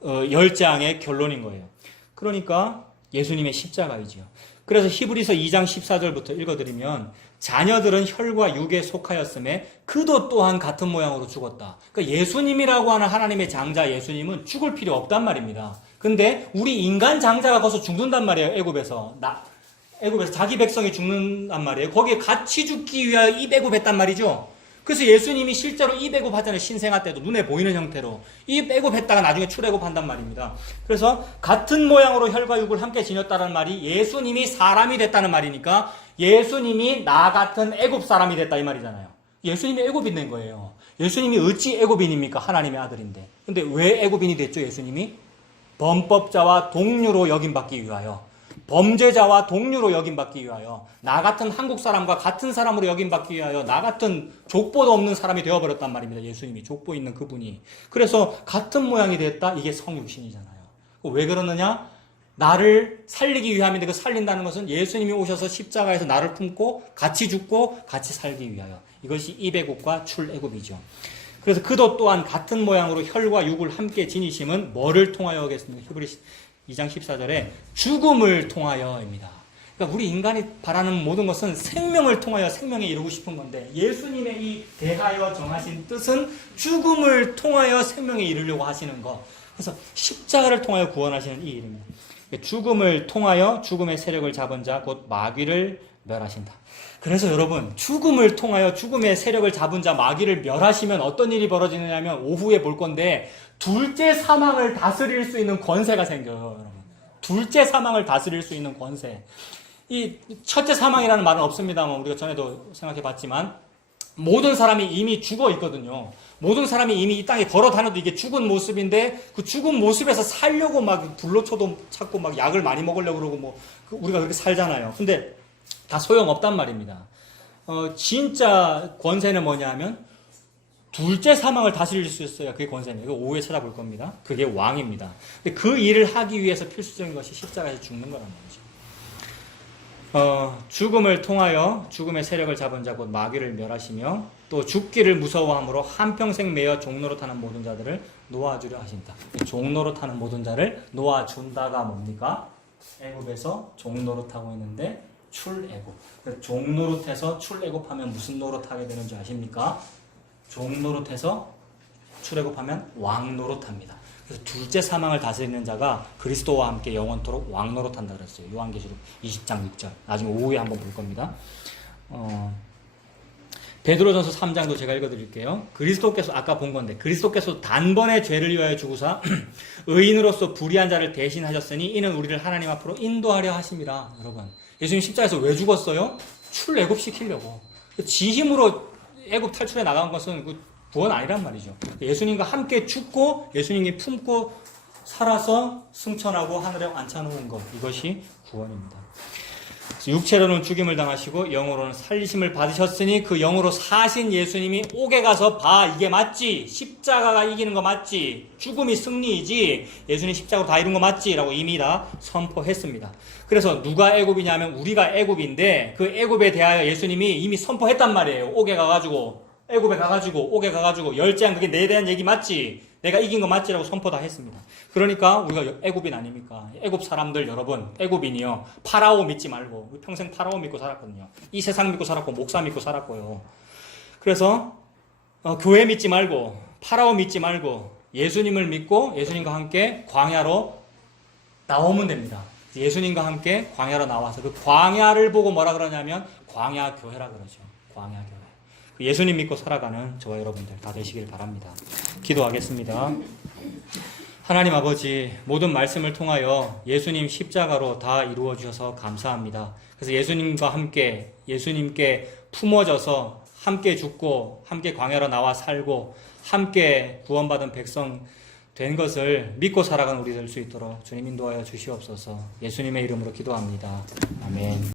10장의 결론인 거예요. 그러니까 예수님의 십자가이지요. 그래서 히브리서 2장 14절부터 읽어드리면 자녀들은 혈과 육에 속하였음에 그도 또한 같은 모양으로 죽었다. 그러니까 예수님이라고 하는 하나님의 장자 예수님은 죽을 필요 없단 말입니다. 근데 우리 인간 장자가 거기서 죽는단 말이에요. 애굽에서 자기 백성이 죽는단 말이에요. 거기에 같이 죽기 위하여 입애굽했단 말이죠. 그래서 예수님이 실제로 입애굽하잖아요. 신생아 때도 눈에 보이는 형태로 입애굽했다가 나중에 출애굽한단 말입니다. 그래서 같은 모양으로 혈과 육을 함께 지녔다는 말이 예수님이 사람이 됐다는 말이니까 예수님이 나 같은 애굽 사람이 됐다 이 말이잖아요. 예수님이 애굽인 된 거예요. 예수님이 어찌 애굽인입니까? 하나님의 아들인데. 근데 왜 애굽인이 됐죠? 예수님이 범법자와 동류로 여김받기 위하여, 범죄자와 동류로 여김받기 위하여, 나 같은 한국 사람과 같은 사람으로 여김받기 위하여, 나 같은 족보도 없는 사람이 되어버렸단 말입니다. 예수님이 족보 있는 그분이. 그래서 같은 모양이 됐다. 이게 성육신이잖아요. 왜 그러느냐? 나를 살리기 위함인데 그 살린다는 것은 예수님이 오셔서 십자가에서 나를 품고 같이 죽고 같이 살기 위하여. 이것이 입애굽과 출애굽이죠. 그래서 그도 또한 같은 모양으로 혈과 육을 함께 지니심은 뭐를 통하여 하겠습니까? 히브리 2장 14절에 죽음을 통하여입니다. 그러니까 우리 인간이 바라는 모든 것은 생명을 통하여 생명에 이루고 싶은 건데 예수님의 이 대하여 정하신 뜻은 죽음을 통하여 생명에 이르려고 하시는 것. 그래서 십자가를 통하여 구원하시는 이 일입니다. 죽음을 통하여 죽음의 세력을 잡은 자 곧 마귀를 멸하신다. 그래서 여러분 죽음을 통하여 죽음의 세력을 잡은 자 마귀를 멸하시면 어떤 일이 벌어지느냐면 오후에 볼 건데 둘째 사망을 다스릴 수 있는 권세가 생겨요. 여러분. 둘째 사망을 다스릴 수 있는 권세. 이 첫째 사망이라는 말은 없습니다만 우리가 전에도 생각해 봤지만 모든 사람이 이미 죽어 있거든요. 모든 사람이 이미 이 땅에 걸어 다녀도 이게 죽은 모습인데 그 죽은 모습에서 살려고 막 불로초도 찾고 막 약을 많이 먹으려고 그러고 뭐 우리가 그렇게 살잖아요. 근데 다 소용없단 말입니다. 진짜 권세는 뭐냐 하면 둘째 사망을 다스릴 수 있어야 그게 권세입니다. 이거 오후에 찾아볼 겁니다. 그게 왕입니다. 근데 그 일을 하기 위해서 필수적인 것이 십자가에서 죽는 거란 말이죠. 죽음을 통하여 죽음의 세력을 잡은 자 곧 마귀를 멸하시며 또 죽기를 무서워함으로 한평생 매여 종로로 타는 모든 자들을 놓아주려 하신다. 종로로 타는 모든 자를 놓아준다가 뭡니까? 애굽에서 종로로 타고 있는데 출애굽. 종노릇해서 출애굽하면 무슨 노릇하게 되는 줄 아십니까? 종노릇해서 출애굽하면 왕노릇합니다. 그래서 둘째 사망을 다스리는 자가 그리스도와 함께 영원토록 왕노릇한다 그랬어요. 요한계시록 20장 6절. 나중에 오후에 한번 볼 겁니다. 베드로전서 3장도 제가 읽어드릴게요. 그리스도께서 아까 본 건데 그리스도께서 단번에 죄를 위하여 죽으사 의인으로서 불의한 자를 대신하셨으니 이는 우리를 하나님 앞으로 인도하려 하심이라. 여러분 예수님 십자가에서 왜 죽었어요? 출애굽 시키려고. 지 힘으로 애굽 탈출해 나간 것은 그 구원 아니란 말이죠. 예수님과 함께 죽고 예수님이 품고 살아서 승천하고 하늘에 앉혀놓은 것, 이것이 구원입니다. 육체로는 죽임을 당하시고 영으로는 살리심을 받으셨으니 그 영으로 사신 예수님이 옥에 가서 봐, 이게 맞지? 십자가가 이기는 거 맞지? 죽음이 승리이지? 예수님 십자가로 다 이룬 거 맞지? 라고 이미 다 선포했습니다. 그래서 누가 애굽이냐면 우리가 애굽인데 그 애굽에 대하여 예수님이 이미 선포했단 말이에요. 옥에 가가지고 애굽에 가가지고 옥에 가가지고 열재한 그게 내에 대한 얘기 맞지? 내가 이긴 거 맞지라고 선포 다 했습니다. 그러니까 우리가 애굽인 아닙니까? 애굽 사람들 여러분, 애굽인이요. 파라오 믿지 말고 평생 파라오 믿고 살았거든요. 이 세상 믿고 살았고 목사 믿고 살았고요. 그래서 교회 믿지 말고 파라오 믿지 말고 예수님을 믿고 예수님과 함께 광야로 나오면 됩니다. 예수님과 함께 광야로 나와서 그 광야를 보고 뭐라 그러냐면 광야 교회라 그러죠. 광야 교회. 예수님 믿고 살아가는 저와 여러분들 다 되시길 바랍니다. 기도하겠습니다. 하나님 아버지, 모든 말씀을 통하여 예수님 십자가로 다 이루어 주셔서 감사합니다. 그래서 예수님과 함께 예수님께 품어져서 함께 죽고 함께 광야로 나와 살고 함께 구원받은 백성 된 것을 믿고 살아가는 우리 될 수 있도록 주님 인도하여 주시옵소서. 예수님의 이름으로 기도합니다. 아멘.